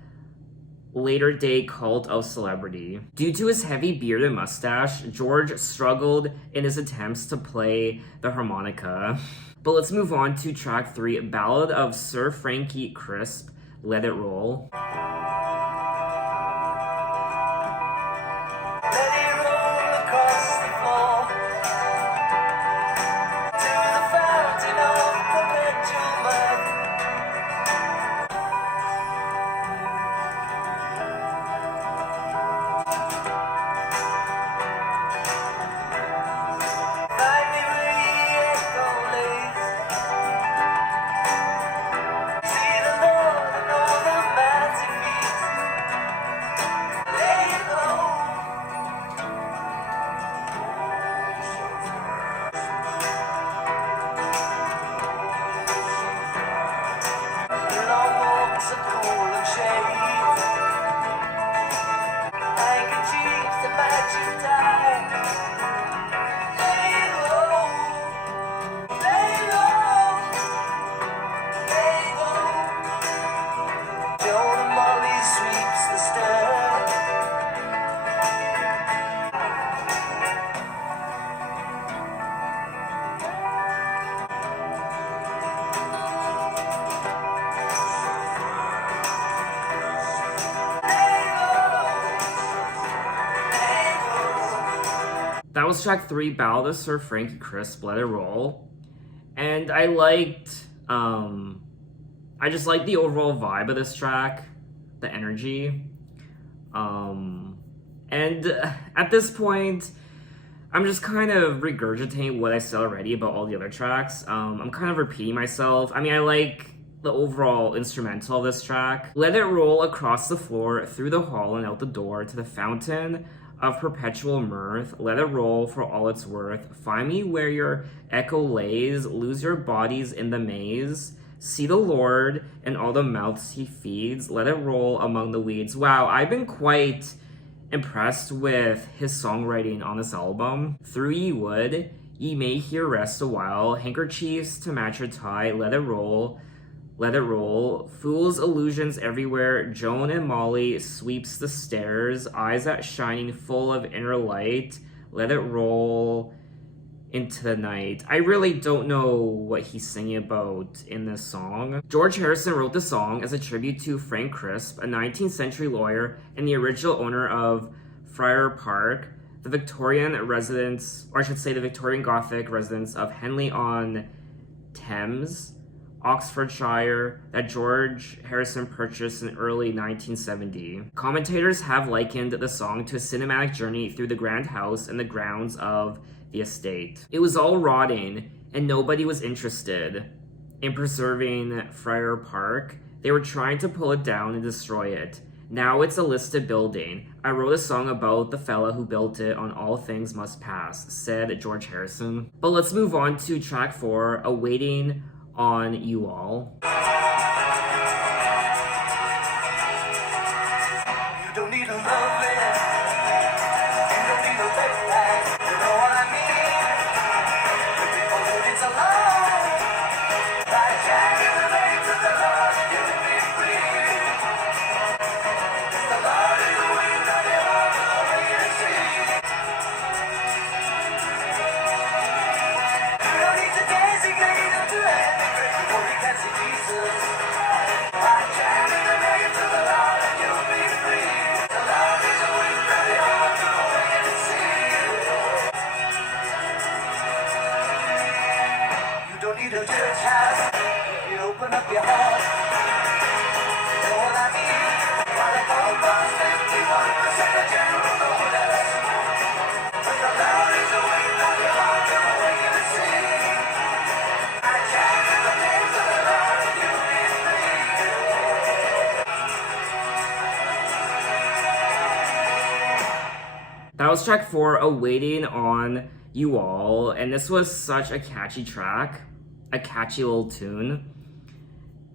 later day cult of celebrity. Due to his heavy beard and mustache, George struggled in his attempts to play the harmonica. But let's move on to track 3, Ballad of Sir Frankie Crisp, Let It Roll. That was track 3, Ballad of Sir Frankie Crisp, Let It Roll. And I just liked the overall vibe of this track, the energy. And at this point, I'm just kind of regurgitating what I said already about all the other tracks. I'm kind of repeating myself. I mean, I like the overall instrumental of this track. Let it roll across the floor, through the hall and out the door to the fountain of perpetual mirth. Let it roll for all it's worth. Find me where your echo lays. Lose your bodies in the maze. See the Lord and all the mouths he feeds. Let it roll among the weeds. Wow, I've been quite impressed with his songwriting on this album. Through ye wood, ye may here rest a while. Handkerchiefs to match your tie. Let it roll. Let it roll. Fools illusions everywhere. Joan and Molly sweeps the stairs. Eyes that shining full of inner light. Let it roll into the night. I really don't know what he's singing about in this song. George Harrison wrote the song as a tribute to Frank Crisp, a 19th century lawyer and the original owner of Friar Park, the Victorian residence, or I should say the Victorian Gothic residence of Henley-on-Thames, Oxfordshire, that George Harrison purchased in early 1970. Commentators have likened the song to a cinematic journey through the grand house and the grounds of the estate. It was all rotting, and nobody was interested in preserving Friar Park. They were trying to pull it down and destroy it. Now it's a listed building. I wrote a song about the fella who built it on All Things Must Pass, said George Harrison. But let's move on to track 4, Awaiting on You All. You don't need a love letter. You don't need a backpack. You know what I mean? Oh, it's alone. Like Jack in the veins of the Lord, you can be free. The Lord is the wind of the heart, the way to see. You don't need to designate or to have it great before you can see Jesus. Like Jack in the veins of the Lord, and you'll be free. The Lord is the wind of the heart, the way to see. You don't need a church house if you open up your heart. You know what I mean? While the phone box 51% of general notice. But the Lord is the wind of your heart, the way to see. I chant in the names of the Lord, and you'll be free. That was track 4, Awaiting on You All, and this was such a catchy track, a catchy little tune,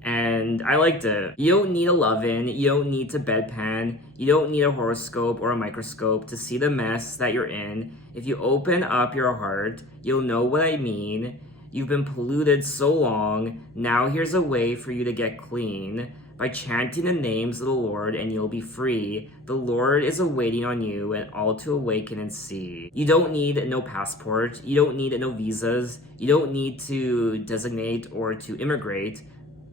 and I liked it. You don't need a lovin', you don't need to bedpan, you don't need a horoscope or a microscope to see the mess that you're in. If you open up your heart, you'll know what I mean. You've been polluted so long, now here's a way for you to get clean. By chanting the names of the Lord, and you'll be free. The Lord is awaiting on you, and all to awaken and see. You don't need no passport. You don't need no visas. You don't need to designate or to immigrate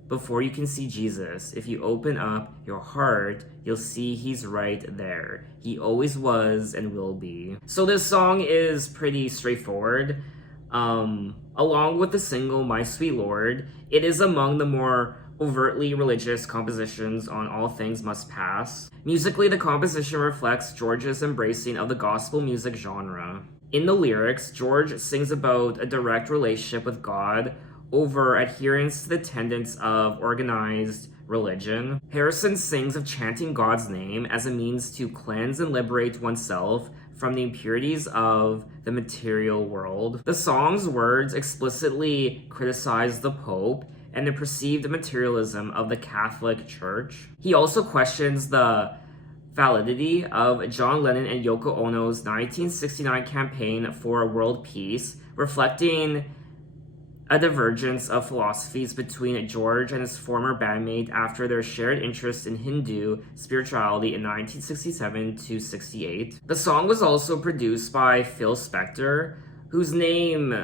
before you can see Jesus. If you open up your heart, you'll see he's right there. He always was and will be. So this song is pretty straightforward. Along with the single My Sweet Lord, it is among the more overtly religious compositions on All Things Must Pass. Musically, the composition reflects George's embracing of the gospel music genre. In the lyrics, George sings about a direct relationship with God over adherence to the tenets of organized religion. Harrison sings of chanting God's name as a means to cleanse and liberate oneself from the impurities of the material world. The song's words explicitly criticize the Pope and the perceived materialism of the Catholic Church. He also questions the validity of John Lennon and Yoko Ono's 1969 campaign for world peace, reflecting a divergence of philosophies between George and his former bandmate after their shared interest in Hindu spirituality in 1967 to 68. The song was also produced by Phil Spector, whose name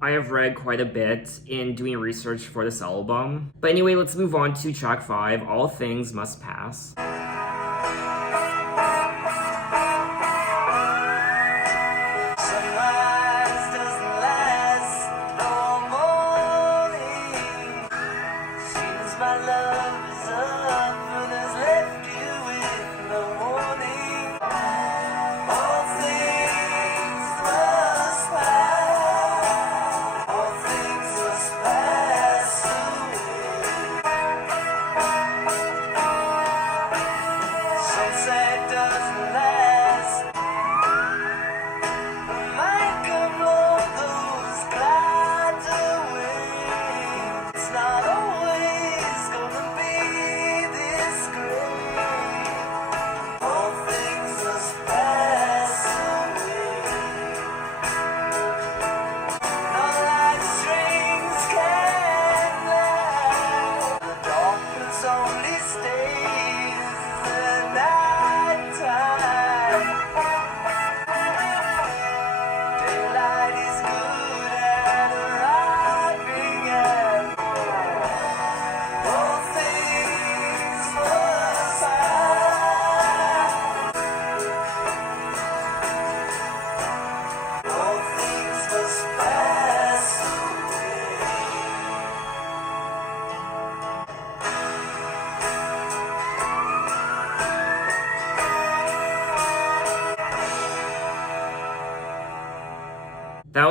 I have read quite a bit in doing research for this album. But anyway, let's move on to track 5, All Things Must Pass. Sunrise doesn't last all morning. Seems my love is up and has left you with no warning. All things must pass. All things must pass away.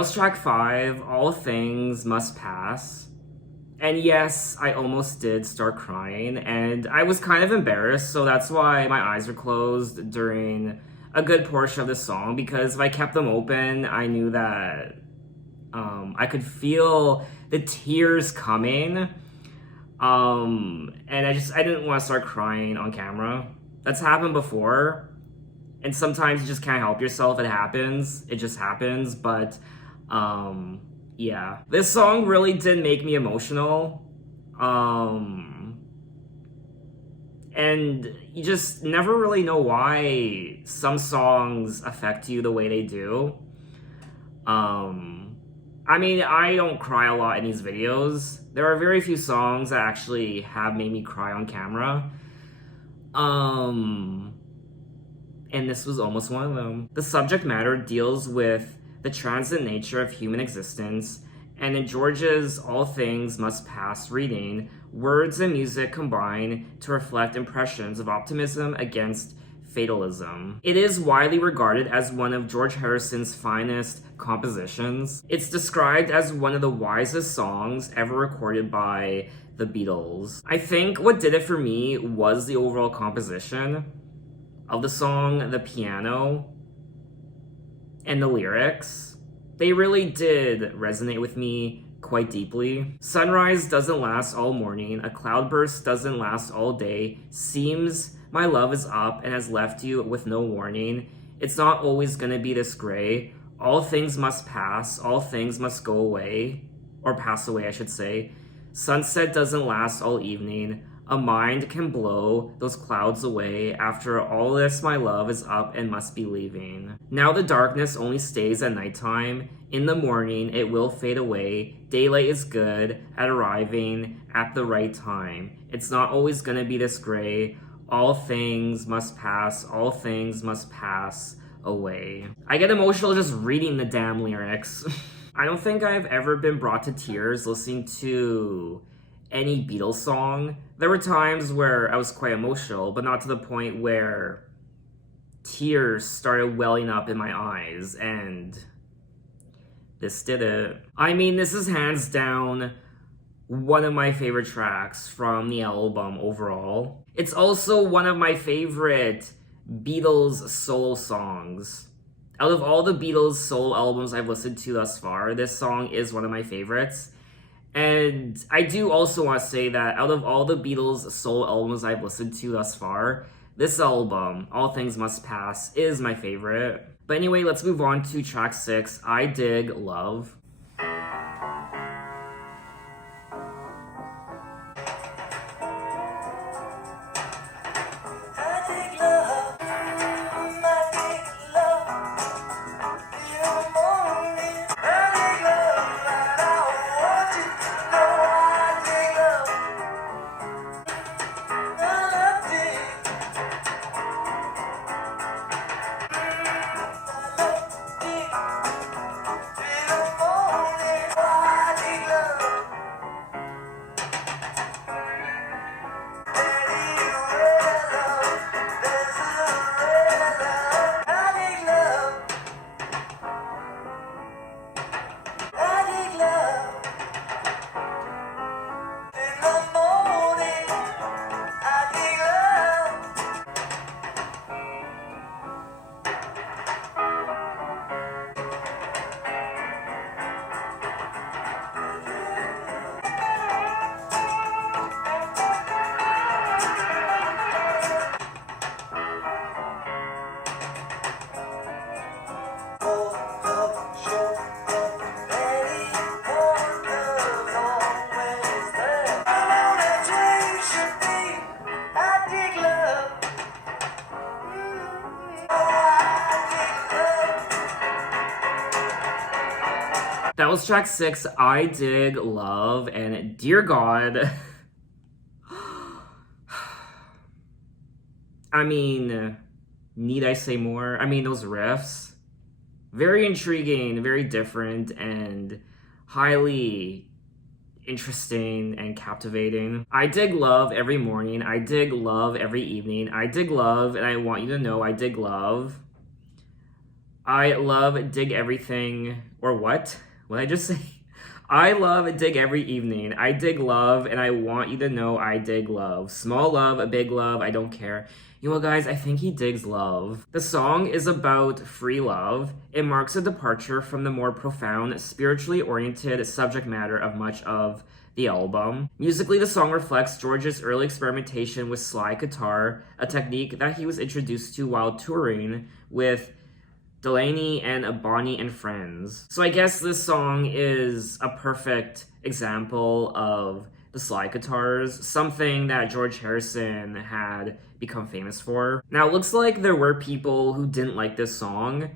was track 5, All Things Must Pass. And yes, I almost did start crying, and I was kind of embarrassed, so that's why my eyes were closed during a good portion of the song, because if I kept them open, I knew that I could feel the tears coming. And I didn't want to start crying on camera. That's happened before, and sometimes you just can't help yourself. It happens. It just happens, but yeah. This song really did make me emotional. And you just never really know why some songs affect you the way they do. I mean, I don't cry a lot in these videos. There are very few songs that actually have made me cry on camera. And this was almost one of them. The subject matter deals with the transient nature of human existence, and in George's All Things Must Pass reading, words and music combine to reflect impressions of optimism against fatalism. It is widely regarded as one of George Harrison's finest compositions. It's described as one of the wisest songs ever recorded by the Beatles. I think what did it for me was the overall composition of the song, the piano, and the lyrics. They really did resonate with me quite deeply. Sunrise doesn't last all morning, a cloudburst doesn't last all day, seems my love is up and has left you with no warning. It's not always gonna be this gray. All things must pass, all things must go away, or pass away, I should say. Sunset doesn't last all evening. A mind can blow those clouds away. After all this, my love is up and must be leaving. Now the darkness only stays at nighttime. In the morning, it will fade away. Daylight is good at arriving at the right time. It's not always gonna be this gray. All things must pass, all things must pass away. I get emotional just reading the damn lyrics. I don't think I've ever been brought to tears listening to any Beatles song. There were times where I was quite emotional, but not to the point where tears started welling up in my eyes, and this did it. I mean, this is hands down one of my favorite tracks from the album overall. It's also one of my favorite Beatles solo songs. Out of all the Beatles solo albums I've listened to thus far, this song is one of my favorites. And I do also want to say that out of all the Beatles solo albums I've listened to thus far, this album, All Things Must Pass, is my favorite. But anyway, let's move on to track 6, I Dig Love. That was track 6, I Dig Love, and dear God, I mean, need I say more? I mean, those riffs, very intriguing, very different, and highly interesting and captivating. I dig love every morning, I dig love every evening, I dig love, and I want you to know I dig love. I love dig everything, or what? What did I just say? I love dig every evening. I dig love, and I want you to know I dig love. Small love, a big love, I don't care. You know, guys, I think he digs love. The song is about free love. It marks a departure from the more profound, spiritually oriented subject matter of much of the album. Musically, the song reflects George's early experimentation with slide guitar, a technique that he was introduced to while touring with Delaney and Bonnie and Friends. So I guess this song is a perfect example of the slide guitars, something that George Harrison had become famous for. Now, it looks like there were people who didn't like this song,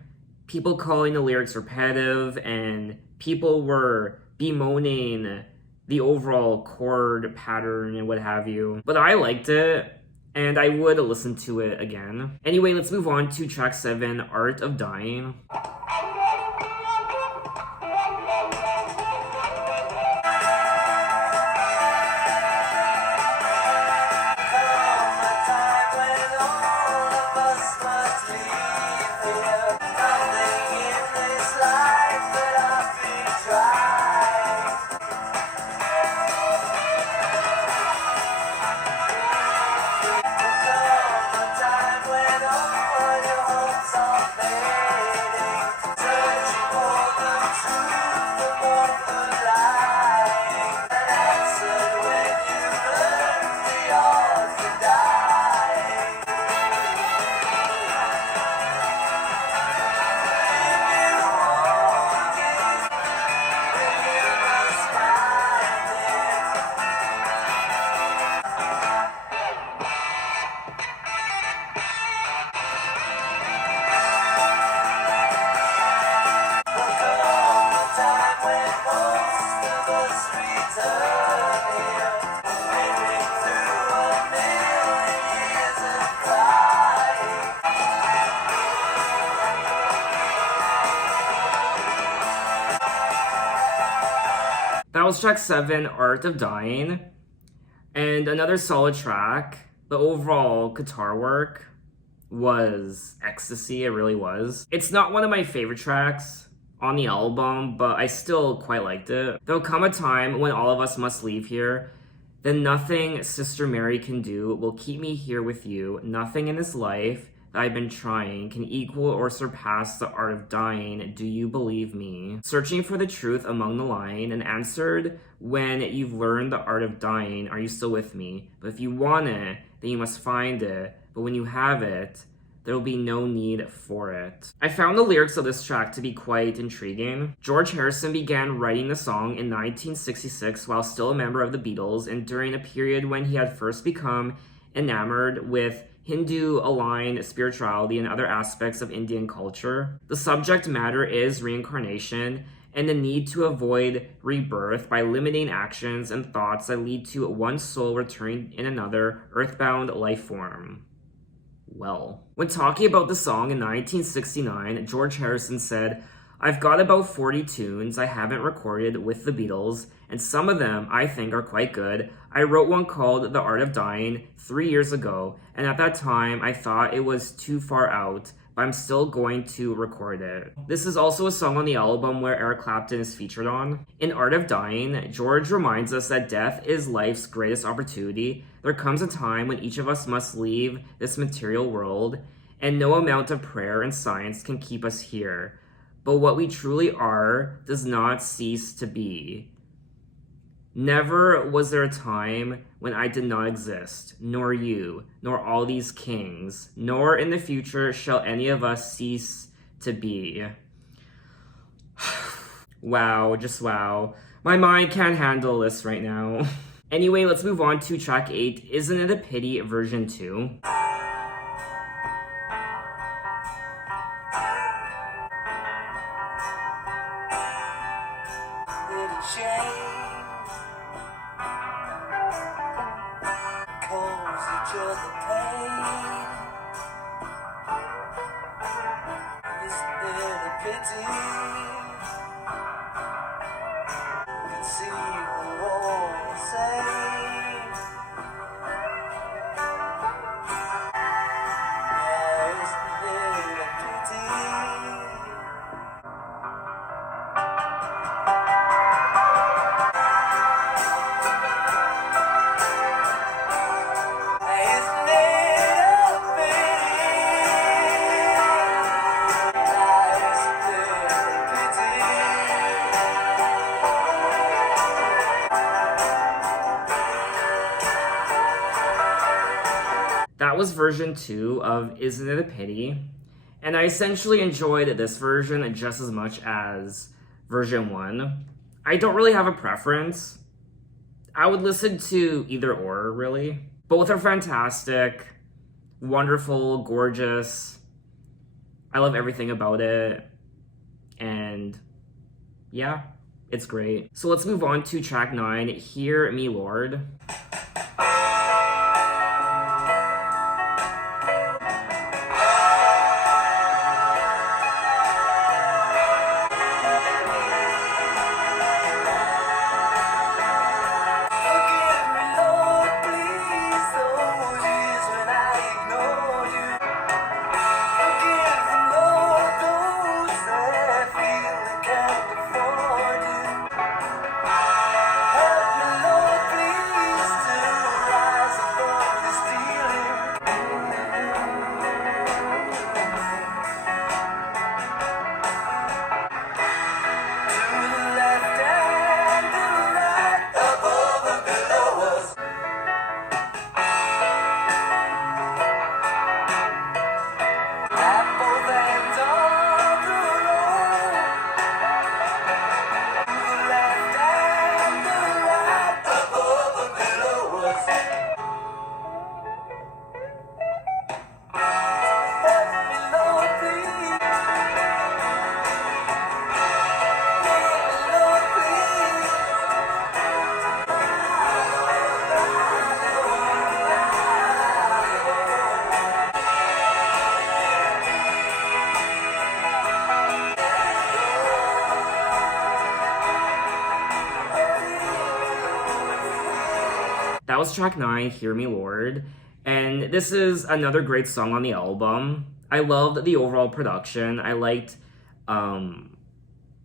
people calling the lyrics repetitive, and people were bemoaning the overall chord pattern and what have you. But I liked it, and I would listen to it again. Anyway, let's move on to track 7, Art of Dying. That was track 7, Art of Dying, and another solid track. The overall guitar work was ecstasy, it really was. It's not one of my favorite tracks on the album, but I still quite liked it. There'll come a time when all of us must leave here. Then nothing Sister Mary can do will keep me here with you. Nothing in this life that I've been trying can equal or surpass the art of dying. Do you believe me? Searching for the truth among the line and answered when you've learned the art of dying. Are you still with me? But if you want it, then you must find it. But when you have it, there will be no need for it. I found the lyrics of this track to be quite intriguing. George Harrison began writing the song in 1966 while still a member of the Beatles and during a period when he had first become enamored with Hindu-aligned spirituality and other aspects of Indian culture. The subject matter is reincarnation and the need to avoid rebirth by limiting actions and thoughts that lead to one soul returning in another earthbound life form. Well, when talking about the song in 1969, George Harrison said, "I've got about 40 tunes I haven't recorded with the Beatles, and some of them I think are quite good. I wrote one called The Art of Dying 3 years ago, and at that time I thought it was too far out, but I'm still going to record it." This is also a song on the album where Eric Clapton is featured on. In Art of Dying, George reminds us that death is life's greatest opportunity. There comes a time when each of us must leave this material world, and no amount of prayer and science can keep us here. But what we truly are does not cease to be. Never was there a time when I did not exist, nor you, nor all these kings, nor in the future shall any of us cease to be. Wow, just wow. My mind can't handle this right now. Anyway, let's move on to track 8, Isn't It a Pity, version 2. that was version 2 of Isn't It a Pity? And I essentially enjoyed this version just as much as version 1. I don't really have a preference. I would listen to either or, really. Both are fantastic, wonderful, gorgeous. I love everything about it. And yeah, it's great. So let's move on to track 9, Hear Me Lord. That was track 9, Hear Me Lord, and this is another great song on the album. I loved the overall production. I liked the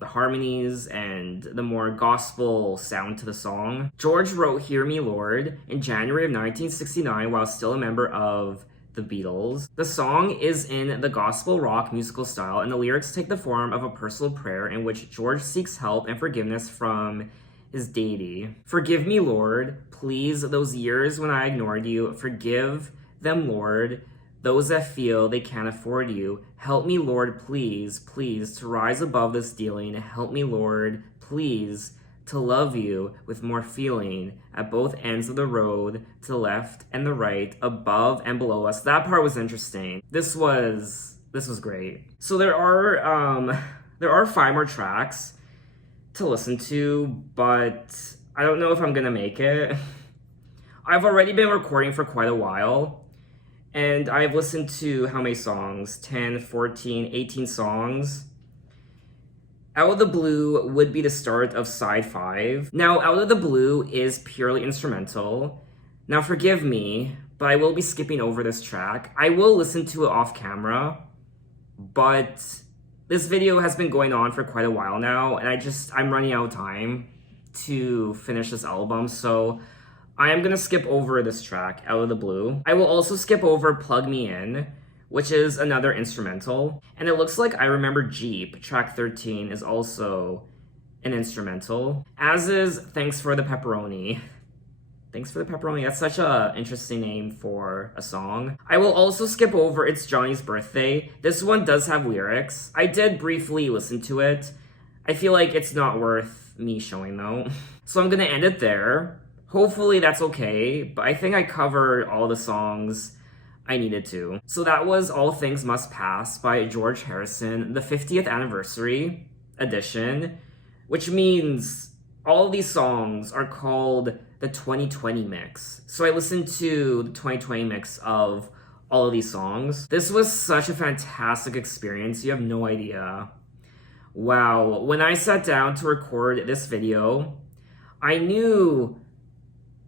harmonies and the more gospel sound to the song. George wrote Hear Me Lord in January of 1969 while still a member of the Beatles. The song is in the gospel rock musical style, and the lyrics take the form of a personal prayer in which George seeks help and forgiveness from his deity. Forgive me, Lord, please, those years when I ignored you. Forgive them, Lord, those that feel they can't afford you. Help me, Lord, please, please, to rise above this dealing. Help me, Lord, please, to love you with more feeling at both ends of the road, to the left and the right, above and below us. That part was interesting. This was great. So there are 5 more tracks to listen to, but I don't know if I'm gonna make it. I've already been recording for quite a while, and I've listened to how many songs? 10, 14, 18 songs. Out of the Blue would be the start of side 5. Now, Out of the Blue is purely instrumental. Now, forgive me, but I will be skipping over this track. I will listen to it off camera, but this video has been going on for quite a while now, and I'm running out of time to finish this album, so I am gonna skip over this track, Out of the Blue. I will also skip over Plug Me In, which is another instrumental, and it looks like I Remember Jeep, track 13, is also an instrumental, as is Thanks for the Pepperoni. Thanks for the Pepperoni, that's such an interesting name for a song. I will also skip over It's Johnny's Birthday. This one does have lyrics. I did briefly listen to it. I feel like it's not worth me showing though. So I'm gonna end it there. Hopefully that's okay, but I think I covered all the songs I needed to. So that was All Things Must Pass by George Harrison, the 50th anniversary edition, which means all of these songs are called the 2020 mix. So I listened to the 2020 mix of all of these songs. This was such a fantastic experience, you have no idea. Wow, when I sat down to record this video, I knew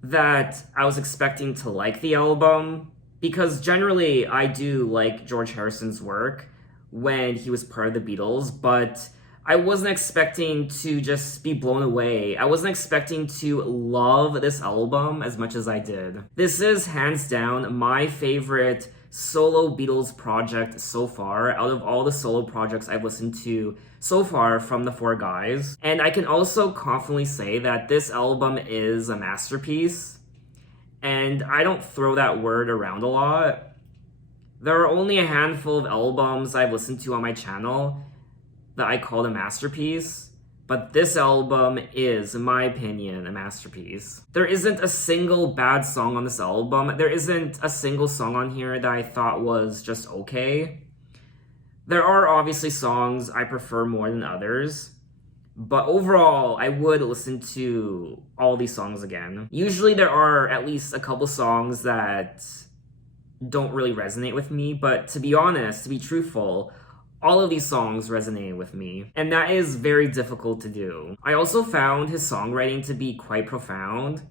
that I was expecting to like the album, because generally I do like George Harrison's work when he was part of the Beatles, but I wasn't expecting to just be blown away. I wasn't expecting to love this album as much as I did. This is hands down my favorite solo Beatles project so far, out of all the solo projects I've listened to so far from the 4 guys. And I can also confidently say that this album is a masterpiece. And I don't throw that word around a lot. There are only a handful of albums I've listened to on my channel that I call a masterpiece, but this album is, in my opinion, a masterpiece. There isn't a single bad song on this album. There isn't a single song on here that I thought was just okay. There are obviously songs I prefer more than others, but overall, I would listen to all these songs again. Usually there are at least a couple songs that don't really resonate with me, but to be honest, to be truthful, all of these songs resonate with me, and that is very difficult to do. I also found his songwriting to be quite profound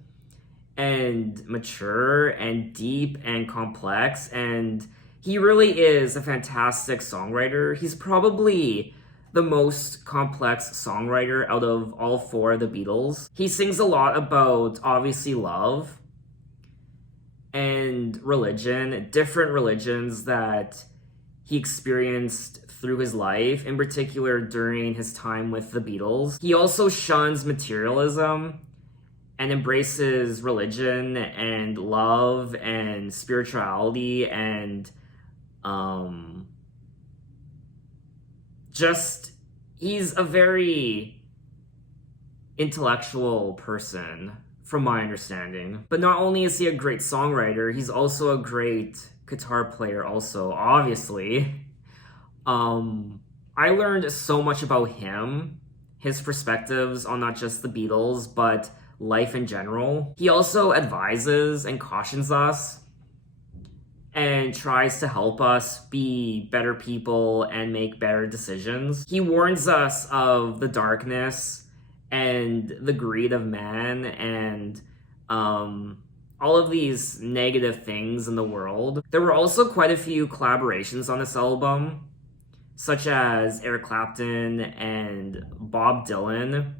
and mature and deep and complex, and he really is a fantastic songwriter. He's probably the most complex songwriter out of all four of the Beatles. He sings a lot about, obviously, love and religion, different religions that he experienced through his life, in particular during his time with the Beatles. He also shuns materialism and embraces religion and love and spirituality and he's a very intellectual person, from my understanding. But not only is he a great songwriter, he's also a great guitar player also, obviously. I learned so much about him, his perspectives on not just the Beatles, but life in general. He also advises and cautions us and tries to help us be better people and make better decisions. He warns us of the darkness and the greed of man and all of these negative things in the world. There were also quite a few collaborations on this album, such as Eric Clapton and Bob Dylan.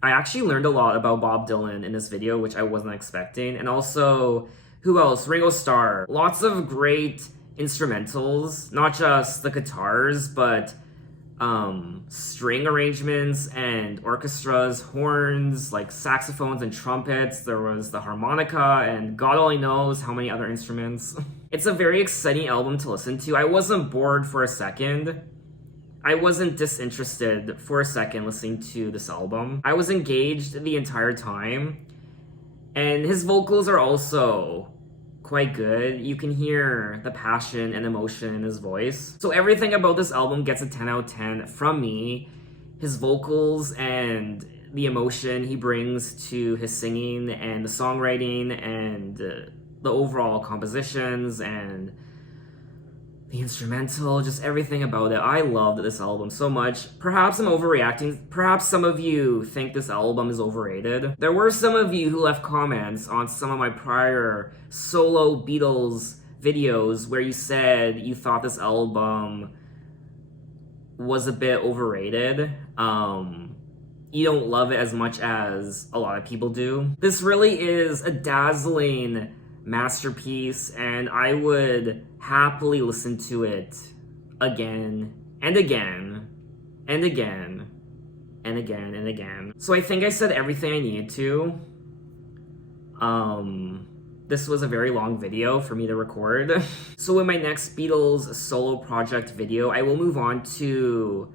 I actually learned a lot about Bob Dylan in this video, which I wasn't expecting. And also, who else? Ringo Starr. Lots of great instrumentals, not just the guitars, but string arrangements and orchestras, horns, like saxophones and trumpets. There was the harmonica and God only knows how many other instruments. It's a very exciting album to listen to. I wasn't bored for a second. I wasn't disinterested for a second listening to this album. I was engaged the entire time. And his vocals are also quite good. You can hear the passion and emotion in his voice. So everything about this album gets a 10 out of 10 from me. His vocals and the emotion he brings to his singing and the songwriting and the overall compositions and the instrumental, just everything about it. I loved this album so much. Perhaps I'm overreacting. Perhaps some of you think this album is overrated. There were some of you who left comments on some of my prior solo Beatles videos where you said you thought this album was a bit overrated. You don't love it as much as a lot of people do. This really is a dazzling masterpiece, and I would happily listen to it again and again and again and again and again. So I think I said everything I needed to. This was a very long video for me to record. So in my next Beatles solo project video, I will move on to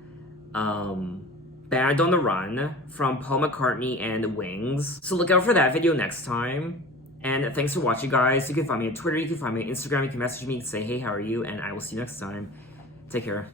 Band on the Run from Paul McCartney and Wings. So look out for that video next time. And thanks for watching, guys. You can find me on Twitter, you can find me on Instagram, you can message me, say, hey, how are you? And I will see you next time. Take care.